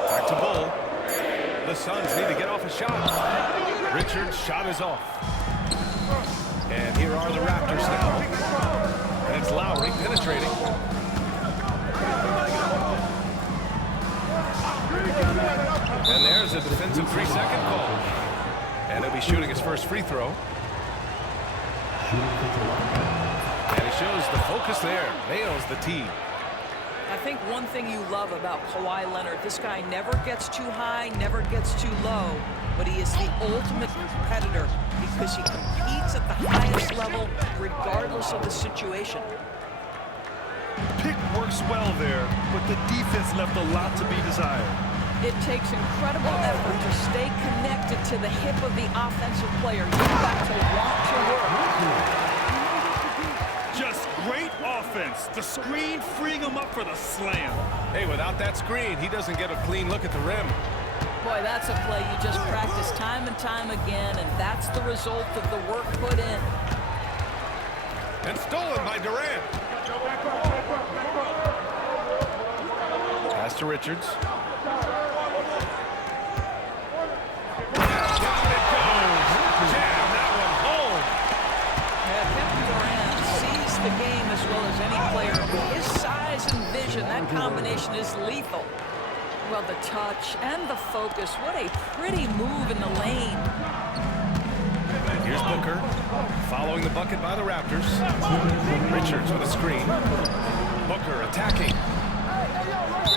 Back to Bull. The Suns need to get off a shot. Richards' shot is off. And here are the Raptors now. And it's Lowry penetrating. And there's a defensive 3-second call. And he'll be shooting his first free throw. And he shows the focus there. Nails the tee. I think one thing you love about Kawhi Leonard, this guy never gets too high, never gets too low, but he is the ultimate competitor because he competes at the highest level regardless of the situation. Pick works well there, but the defense left a lot to be desired. It takes incredible effort to stay connected to the hip of the offensive player. You've got to want to work. Just great offense. The screen freeing him up for the slam. Hey, without that screen, he doesn't get a clean look at the rim. Boy, that's a play you just practice time and time again, and that's the result of the work put in. And stolen by Durant. Pass to Richards. Down it goes. Jam that one home. Yeah, Kevin Durant sees the game as well as any player. His size and vision, that combination is lethal. Well, the touch and the focus, what a pretty move in the lane. Here's Booker, following the bucket by the Raptors. Richards with a screen. Booker attacking.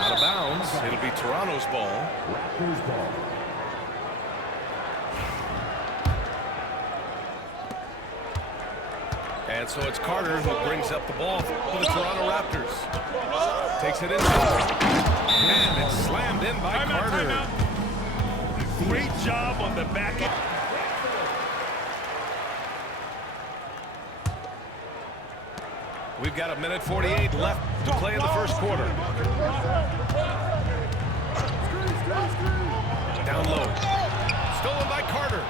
Out of bounds. It'll be Toronto's ball. Raptors ball. And so it's Carter who brings up the ball for the Toronto Raptors. Takes it inside. And it's slammed in by Carter. Great job on the back end. We've got 1:48 left to play in the first quarter. Down low. Stolen by Carter.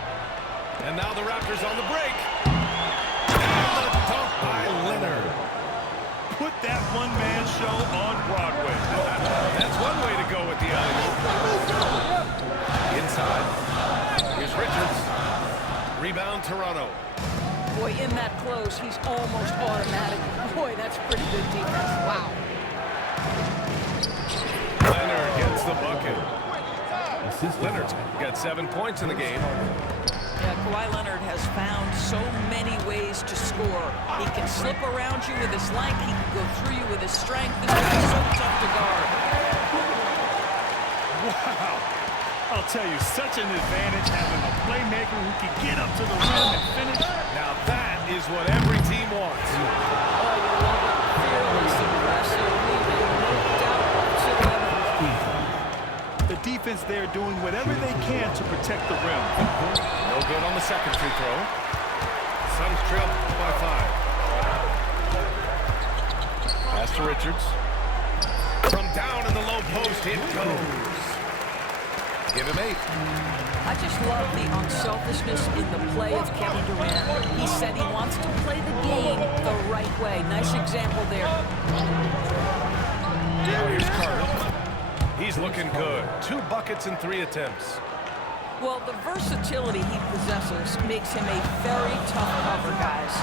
And now the Raptors on the break. And the dunk by Leonard. Put that one-man show on Broadway. That's one way to go with the alley. Inside. Here's Richards. Rebound Toronto. Boy, in that close, he's almost automatic. Boy, that's pretty good defense. Wow. Leonard gets the bucket. Leonard's got 7 points in the game. Yeah, Kawhi Leonard has found so many ways to score. He can slip around you with his length. He can go through you with his strength. This guy's so tough to guard. Wow. I'll tell you, such an advantage having a playmaker who can get up to the rim and finish. Now that is what every team wants. Oh, you love it. Fearless, aggressive, leaving no doubt whatsoever. The defense there doing whatever they can to protect the rim. No good on the second free throw. Suns trail by 5. Pass to Richards. From down in the low post, it goes. Give him 8. I just love the unselfishness in the play of Kevin Durant. He said he wants to play the game the right way. Nice example there. Now here's Carter. He's looking good. 2 buckets in 3 attempts. Well, the versatility he possesses makes him a very tough cover, guys.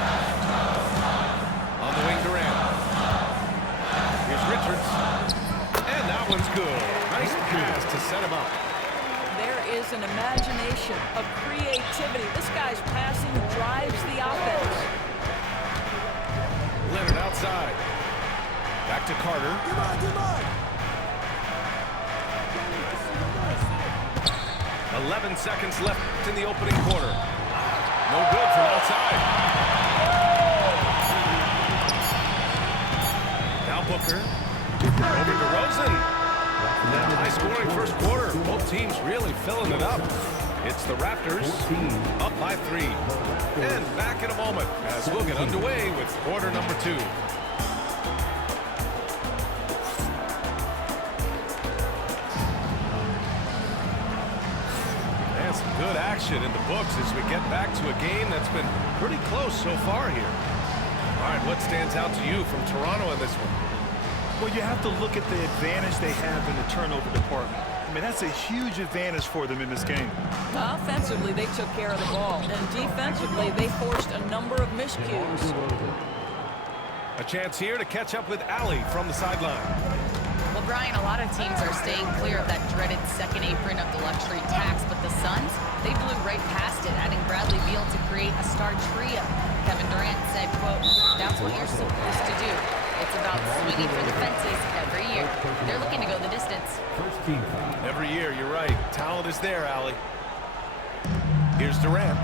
On the wing, Durant. Here's Richards. And that one's good. Nice pass to set him up. There is an imagination, a creativity. This guy's passing drives the offense. outside. Back to Carter. 11 seconds left in the opening quarter. No good from outside. Now Booker. Over to Rosen. High-scoring first quarter. Both teams really filling it up. It's the Raptors up by 3. And back in a moment as we'll get underway with quarter number 2. And some good action in the books as we get back to a game that's been pretty close so far here. All right, what stands out to you from Toronto in this one? Well, you have to look at the advantage they have in the turnover department. I mean, that's a huge advantage for them in this game. Offensively, they took care of the ball, and defensively, they forced a number of miscues. A chance here to catch up with Allie from the sideline. Well, Brian, a lot of teams are staying clear of that dreaded second apron of the luxury tax, but the Suns, they blew right past it, adding Bradley Beal to create a star trio. Kevin Durant said, quote, "That's what you're supposed to do. It's about swinging for the fences every year." They're looking to go the distance. Every year, you're right. Talent is there, Allie. Here's Durant.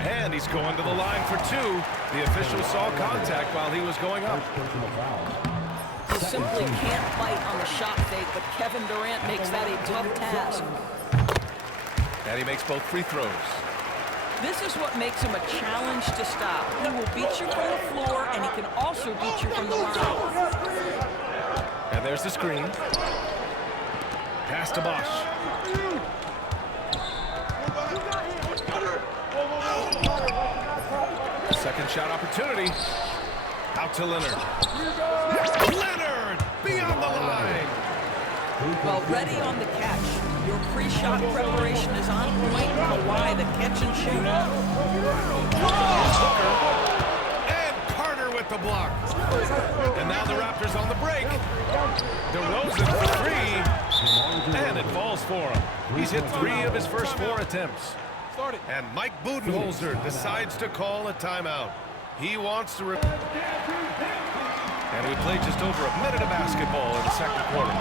And he's going to the line for 2. The official saw contact while he was going up. You simply can't fight on the shot fake, but Kevin Durant makes that a tough task. And he makes both free throws. This is what makes him a challenge to stop. He will beat you from the floor, and he can also beat you from the line. And there's the screen. Pass to Bosch. Second shot opportunity. Out to Leonard. Leonard beyond the line. Well, ready on the catch. Your pre-shot preparation is on point. Kawhi, the catch and shoot. And Carter with the block. And now the Raptors on the break. DeRozan for 3. And it falls for him. He's hit 3 of his first 4 attempts. And Mike Budenholzer decides to call a timeout. He wants to... And we played just over a minute of basketball in the second quarter.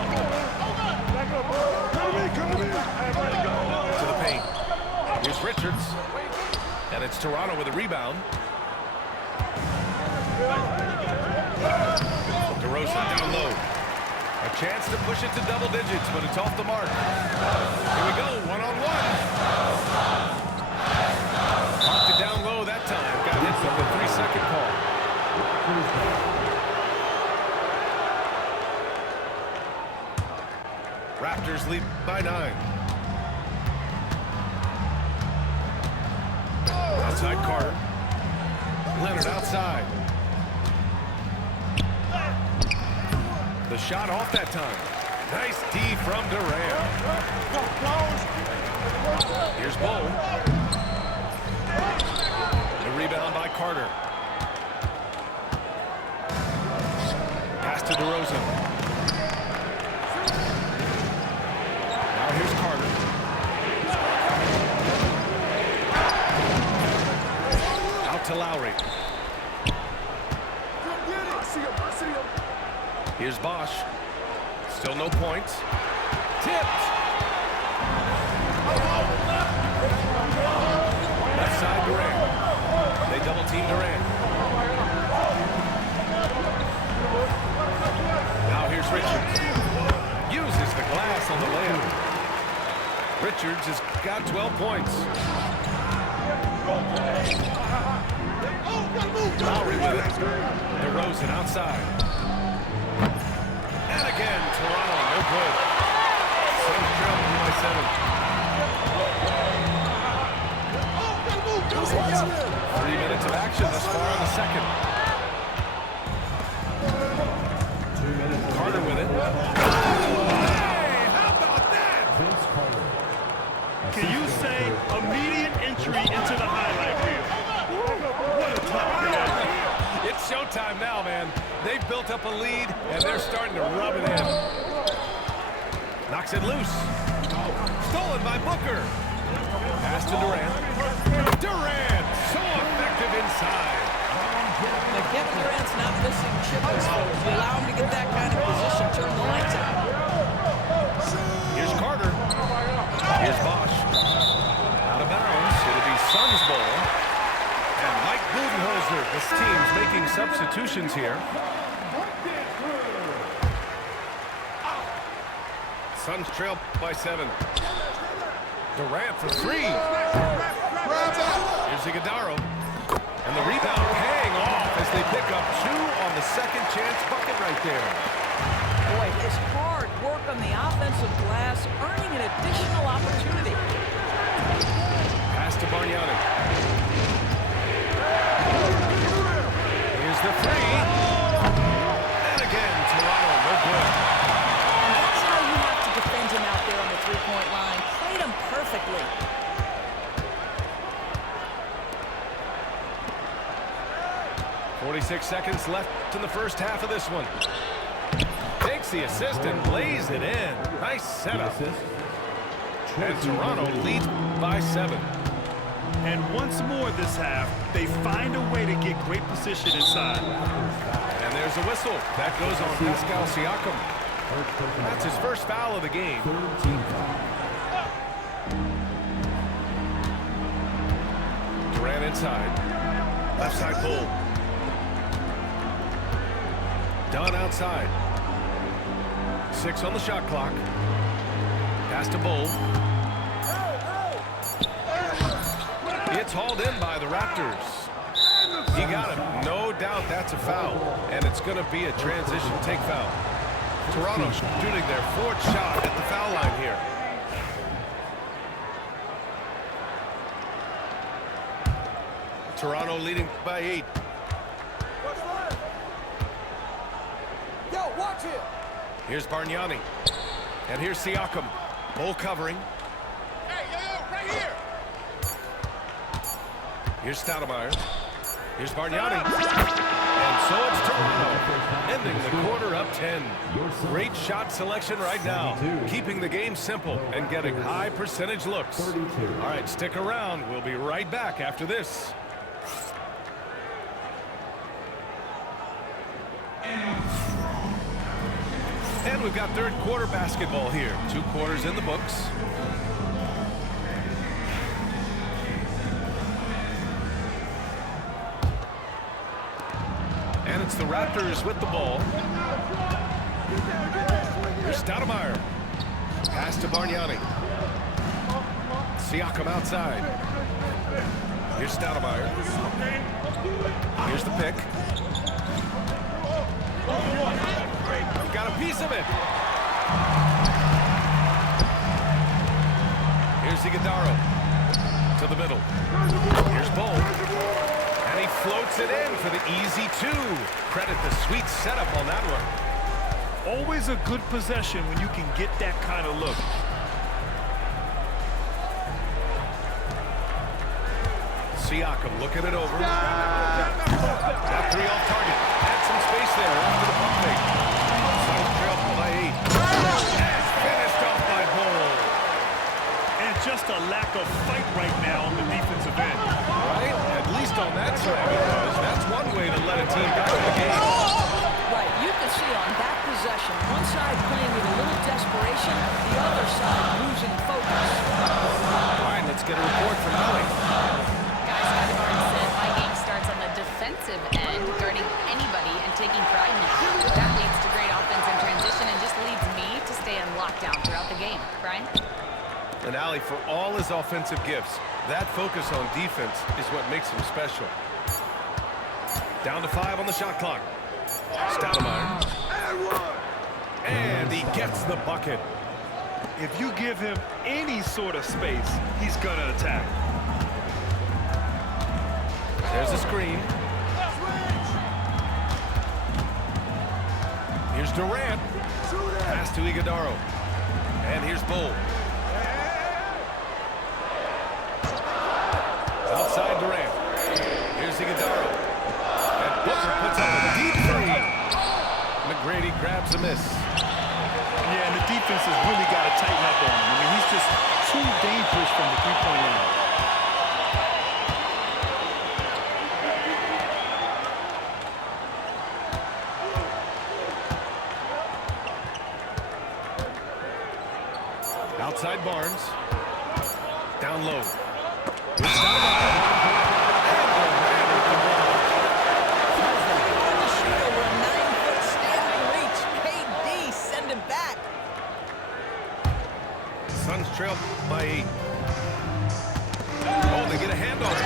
To the paint. Here's Richards. And it's Toronto with a rebound. DeRozan down low. A chance to push it to double digits, but it's off the mark. Here we go, one-on-one. Marked it down low that time. Got hit with the 3-second call. Raptors lead by 9. Outside Carter. Leonard outside. The shot off that time. Nice D from Durant. Here's Bull. The rebound by Carter. Pass to DeRozan. Now here's Carter. Out to Lowry. Here's Bosch. Still no points. Tipped. Left side Durant. They double team Durant. Now here's Richards. Uses the glass on the layup. Richards has got 12 points. Lowry with it. DeRozan outside. And again, Toronto, no good. Suns trail by 7. 3 minutes of action thus far in the second. Carter with it. Hey, how about that? Can you say immediate entry into the highlight reel? What a time. It's showtime now, man. They've built up a lead, and they're starting to rub it in. Knocks it loose. Stolen by Booker. Pass to Durant. Durant, so effective inside. Now, Kevin Durant's not missing chippers, folks. You allow him to get that kind of position, turn the lights out. Here's Carter. Here's Bosch. Out of bounds. It'll be Suns ball. And Mike Budenholzer, this team's making substitutions here. Suns trail by 7. Durant for 3. Here's Iguodala. And the rebound paying off as they pick up 2 on the second chance bucket right there. Boy, his hard work on the offensive glass, earning an additional opportunity. Pass to Bargnani. Here's the 3. And again, Toronto, no good. That's how you have to defend him out there on the three-point line. Played him perfectly. .46 seconds left in the first half of this one. Takes the assist and lays it in. Nice setup. And Toronto leads by 7. And once more this half, they find a way to get great position inside. And there's a whistle. That goes on Pascal Siakam. That's his first foul of the game. Durant inside. Left side pull. Dunn outside. 6 on the shot clock. Pass to Bull. It's hauled in by the Raptors. He got him. No doubt that's a foul. And it's going to be a transition take foul. Toronto shooting their 4th shot at the foul line here. Toronto leading by 8. Yo, watch it. Here's Bargnani. And here's Siakam. Bull covering. Hey, yo, right here. Here's Stoudemire. Here's Bargnani. And so it's Toronto, ending the quarter up 10. Great shot selection right now, keeping the game simple and getting high percentage looks. All right, stick around. We'll be right back after this. And we've got third quarter basketball here. 2 quarters in the books. And it's the Raptors with the ball. Here's Stoudemire. Pass to Bargnani. Siakam outside. Here's Stoudemire. Here's the pick. Got a piece of it. Here's Iguodala. To the middle. Here's Bull. And he floats it in for the easy 2. Credit the sweet setup on that one. Always a good possession when you can get that kind of look. Siakam looking it over. That 3 off target. Had some space there after the pump fake. Suns trail by 8. And finished off by Bull. And just a lack of fight right now on the defensive end. Right? At least on that side, because that's one way to let a team back in the game. Right, you can see on that possession, one side playing with a little desperation, the other side losing focus. All right, let's get a report from Allie. Guys, I've already said my game starts on the defensive end, guarding anybody and taking pride in it. That leads to great offense in transition and just leads me to stay on lockdown throughout the game. Brian? And Allie, for all his offensive gifts, that focus on defense is what makes him special. Down to 5 on the shot clock. Stoudemire. And he gets the bucket. If you give him any sort of space, he's going to attack. There's a screen. Here's Durant. Pass to Iguodala. And here's Bull. Outside Durant. Here's Iguodala. And Booker puts up a deep 3. McGrady grabs a miss. Yeah, and the defense has really got to tighten up on him. I mean, he's just too dangerous from the three-point line. Outside Barnes. Down low. Suns trail by 8. Oh, they get a handoff.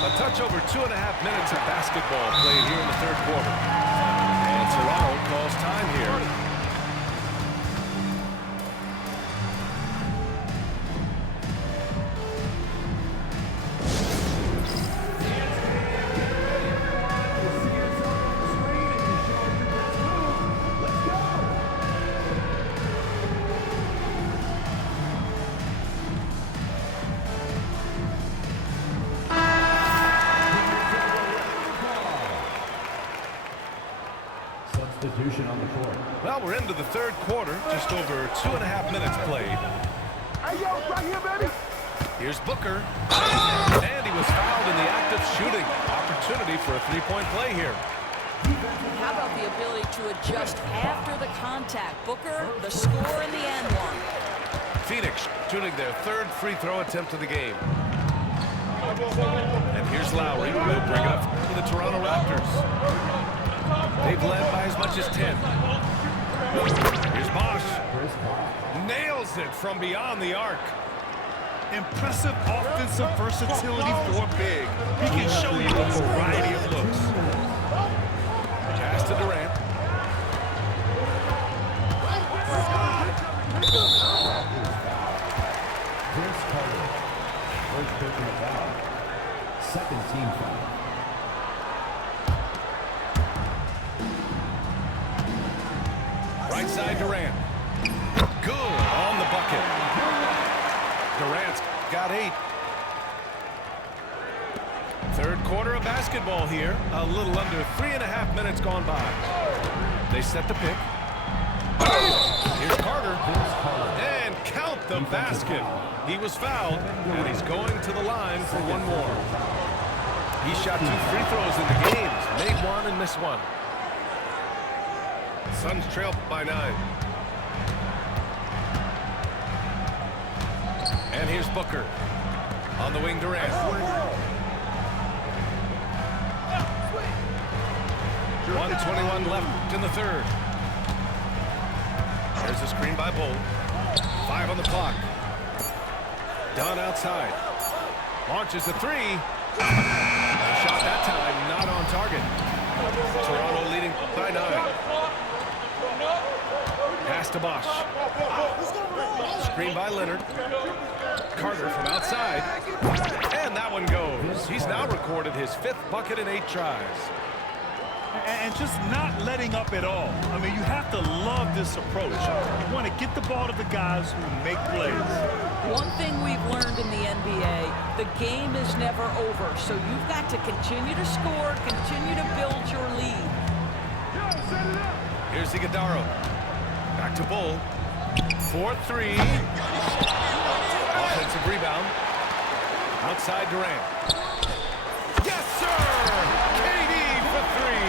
A touch over 2.5 minutes of basketball played here in the third quarter. And Toronto calls time here. Substitution on the court. Well, we're into the third quarter, just over 2.5 minutes played. Hey, yo, right here, baby. Here's Booker. And he was fouled in the act of shooting. Opportunity for a three-point play here. How about the ability to adjust after the contact? Booker, the score in the end one. Phoenix shooting their third free throw attempt of the game. And here's Lowry, who will bring it up for the Toronto Raptors. They've led by as much as 10. Here's Bosch. Nails it from beyond the arc. Impressive offensive versatility for big. He can show you a variety of looks. Pass to Durant. First personal foul. Second team foul. Right side Durant. Good on the bucket. Durant's got 8. Third quarter of basketball here. A little under 3.5 minutes gone by. They set the pick. Here's Carter. And count the basket. He was fouled, and he's going to the line for one more. He shot 2 free throws in the games. Made one and missed one. Suns trail by 9. And here's Booker. On the wing, Durant. 1:21 left in the third. There's a screen by Bull. 5 on the clock. Dunn outside. Launches a 3. A shot that time not on target. Toronto leading by 9. Pass to Bosch. Screen by Leonard. Carter from outside. And that one goes. He's now recorded his 5th bucket in 8 tries. And just not letting up at all. I mean, you have to love this approach. You want to get the ball to the guys who make plays. One thing we've learned in the NBA, the game is never over. So you've got to continue to score, continue to build your lead. Here's Iguodala. Back to Bull. 4-3. Offensive rebound. Outside Durant. Yes, sir! KD for 3.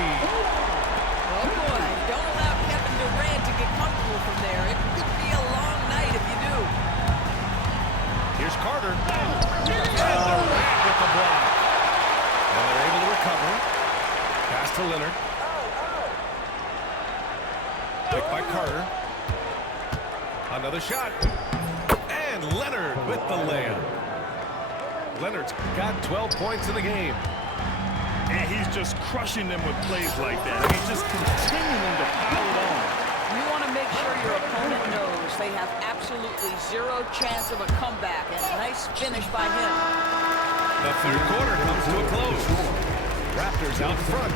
Oh, boy. Don't allow Kevin Durant to get comfortable from there. It could be a long night if you do. Here's Carter. And Durant with the block. And they're able to recover. Pass to Leonard. Picked by Carter. Another shot. And Leonard with the layup. Leonard's got 12 points in the game. And he's just crushing them with plays like that. I mean, just continuing to pile it on. You want to make sure your opponent knows they have absolutely 0 chance of a comeback. And a nice finish by him. The third quarter comes to a close. Raptors out front,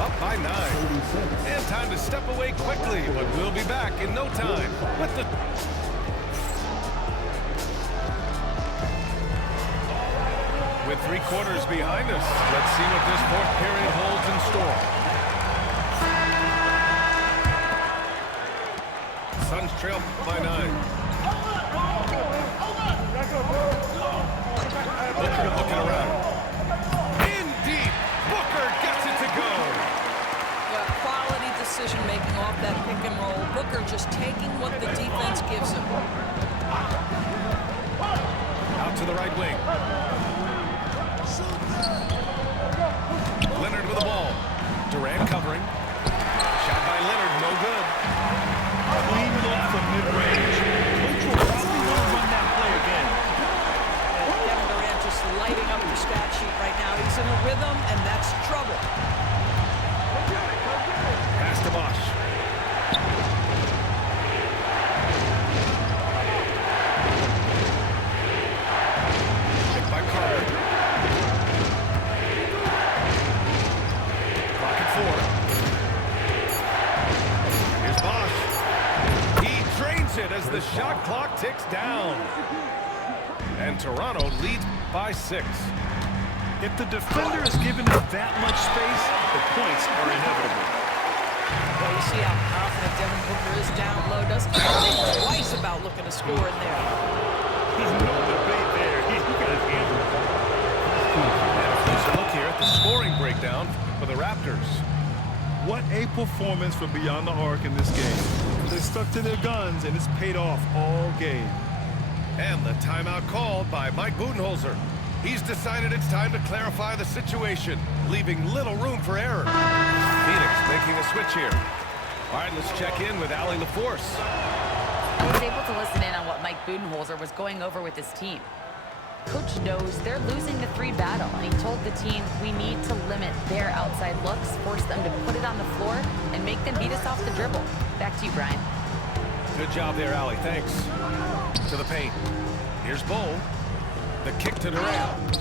up by 9. And time to step away quickly, but we'll be back in no time with the... With 3 quarters behind us, let's see what this 4th period holds in store. Suns trail by 9. Booker looking around. In deep. Booker gets it to go. Quality decision-making off that pick and lighting up the stat sheet right now. He's in a rhythm, and that's trouble. Pass to Bosch. By Carter. Clock at 4. Here's Bosch. He drains it as the shot clock ticks down. And Toronto leads by 6. If the defender is given that much space, the points are inevitable. Well, you see how confident Devin Booker is down low. Doesn't even think twice about looking to score in there. He's no debate there. He's got his hands on the ball. And a closer look here at the scoring breakdown for the Raptors. What a performance from beyond the arc in this game. They stuck to their guns, and it's paid off all game. And the timeout called by Mike Budenholzer. He's decided it's time to clarify the situation, leaving little room for error. Phoenix making a switch here. All right, let's check in with Allie LaForce. I was able to listen in on what Mike Budenholzer was going over with his team. Coach knows they're losing the 3 battle, and he told the team we need to limit their outside looks, force them to put it on the floor, and make them beat us off the dribble. Back to you, Brian. Good job there, Allie. Thanks. To the paint. Here's Bull. The kick to Durant.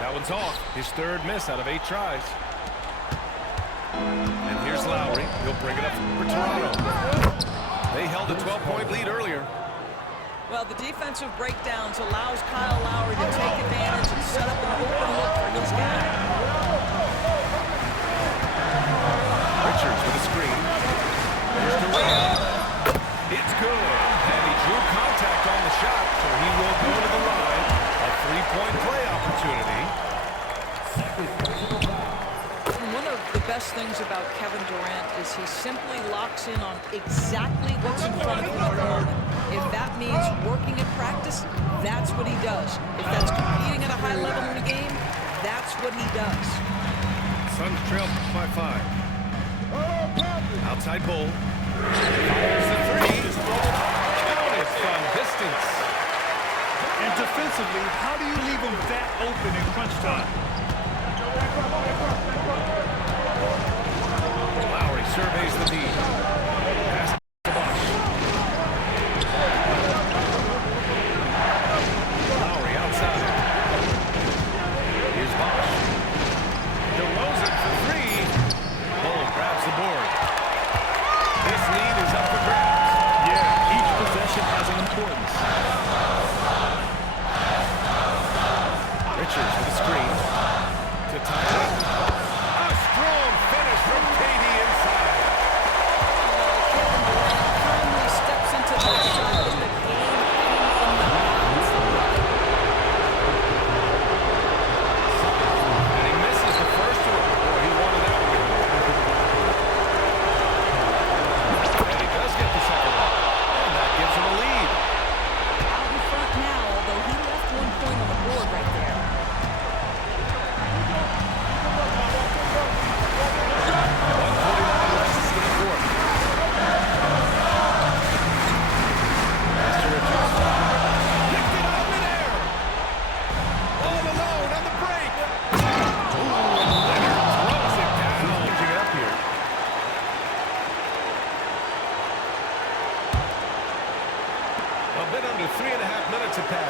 That one's off. His 3rd miss out of 8 tries. And here's Lowry. He'll bring it up for Toronto. They held a 12-point lead earlier. Well, the defensive breakdowns allows Kyle Lowry to take advantage and set up an open look for his guy. Richards with a screen. Here's Durant. It's good. And he drew contact on the shot, so he will go to the line. A 3-point play opportunity. One of the best things about Kevin Durant is he simply locks in on exactly what's in front of him at the moment. If that means working at practice, that's what he does. If that's competing at a high level in the game, that's what he does. Suns trail by 5. Outside Bull. Fires the 3. Counted from distance. And defensively, how do you leave them that open in crunch time? Lowry surveys the D. Pass to Bosch. Lowry outside. Here's Bosch. DeRozan for 3. Bull grabs the board. This lead is up for grabs. Yeah, each possession has an importance. Richards with a screen. To Tatum. A strong finish from KD inside. Kevin Durant firmly steps into the shot in the game in the hands. And he misses the first one. Boy, he wanted that one. And he does get the second one. And that gives him a lead. Out in front now, although he left 1 point on the board right there.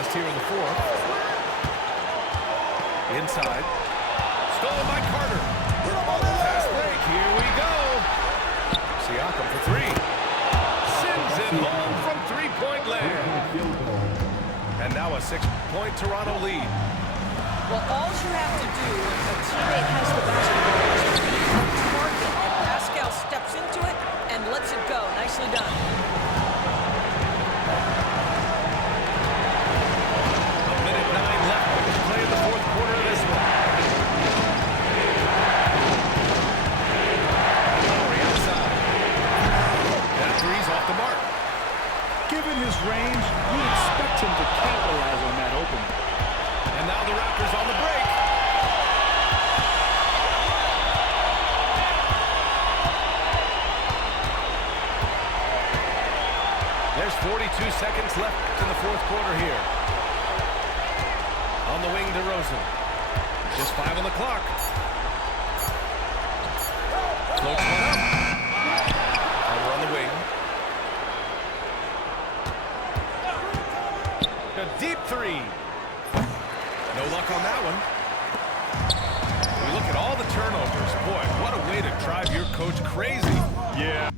Here in the 4th. Inside. Stolen by Carter. Fast break. Here we go. Siakam for 3. Sends it home from 3-point land. And now a 6-point Toronto lead. Well, all you have to do when a teammate has the basketball is to target, and Pascal steps into it and lets it go. Nicely done. Play in the 4th quarter of this one. Lowry outside. That 3's off the mark. Given his range, you'd expect him to capitalize on that opening. And now the Raptors on the break. There's 42 seconds left in the fourth quarter here. On the wing, DeRozan. Just 5 on the clock. Floats one up. Over on the wing. A deep three. No luck on that one. We look at all the turnovers. Boy, what a way to drive your coach crazy. Yeah.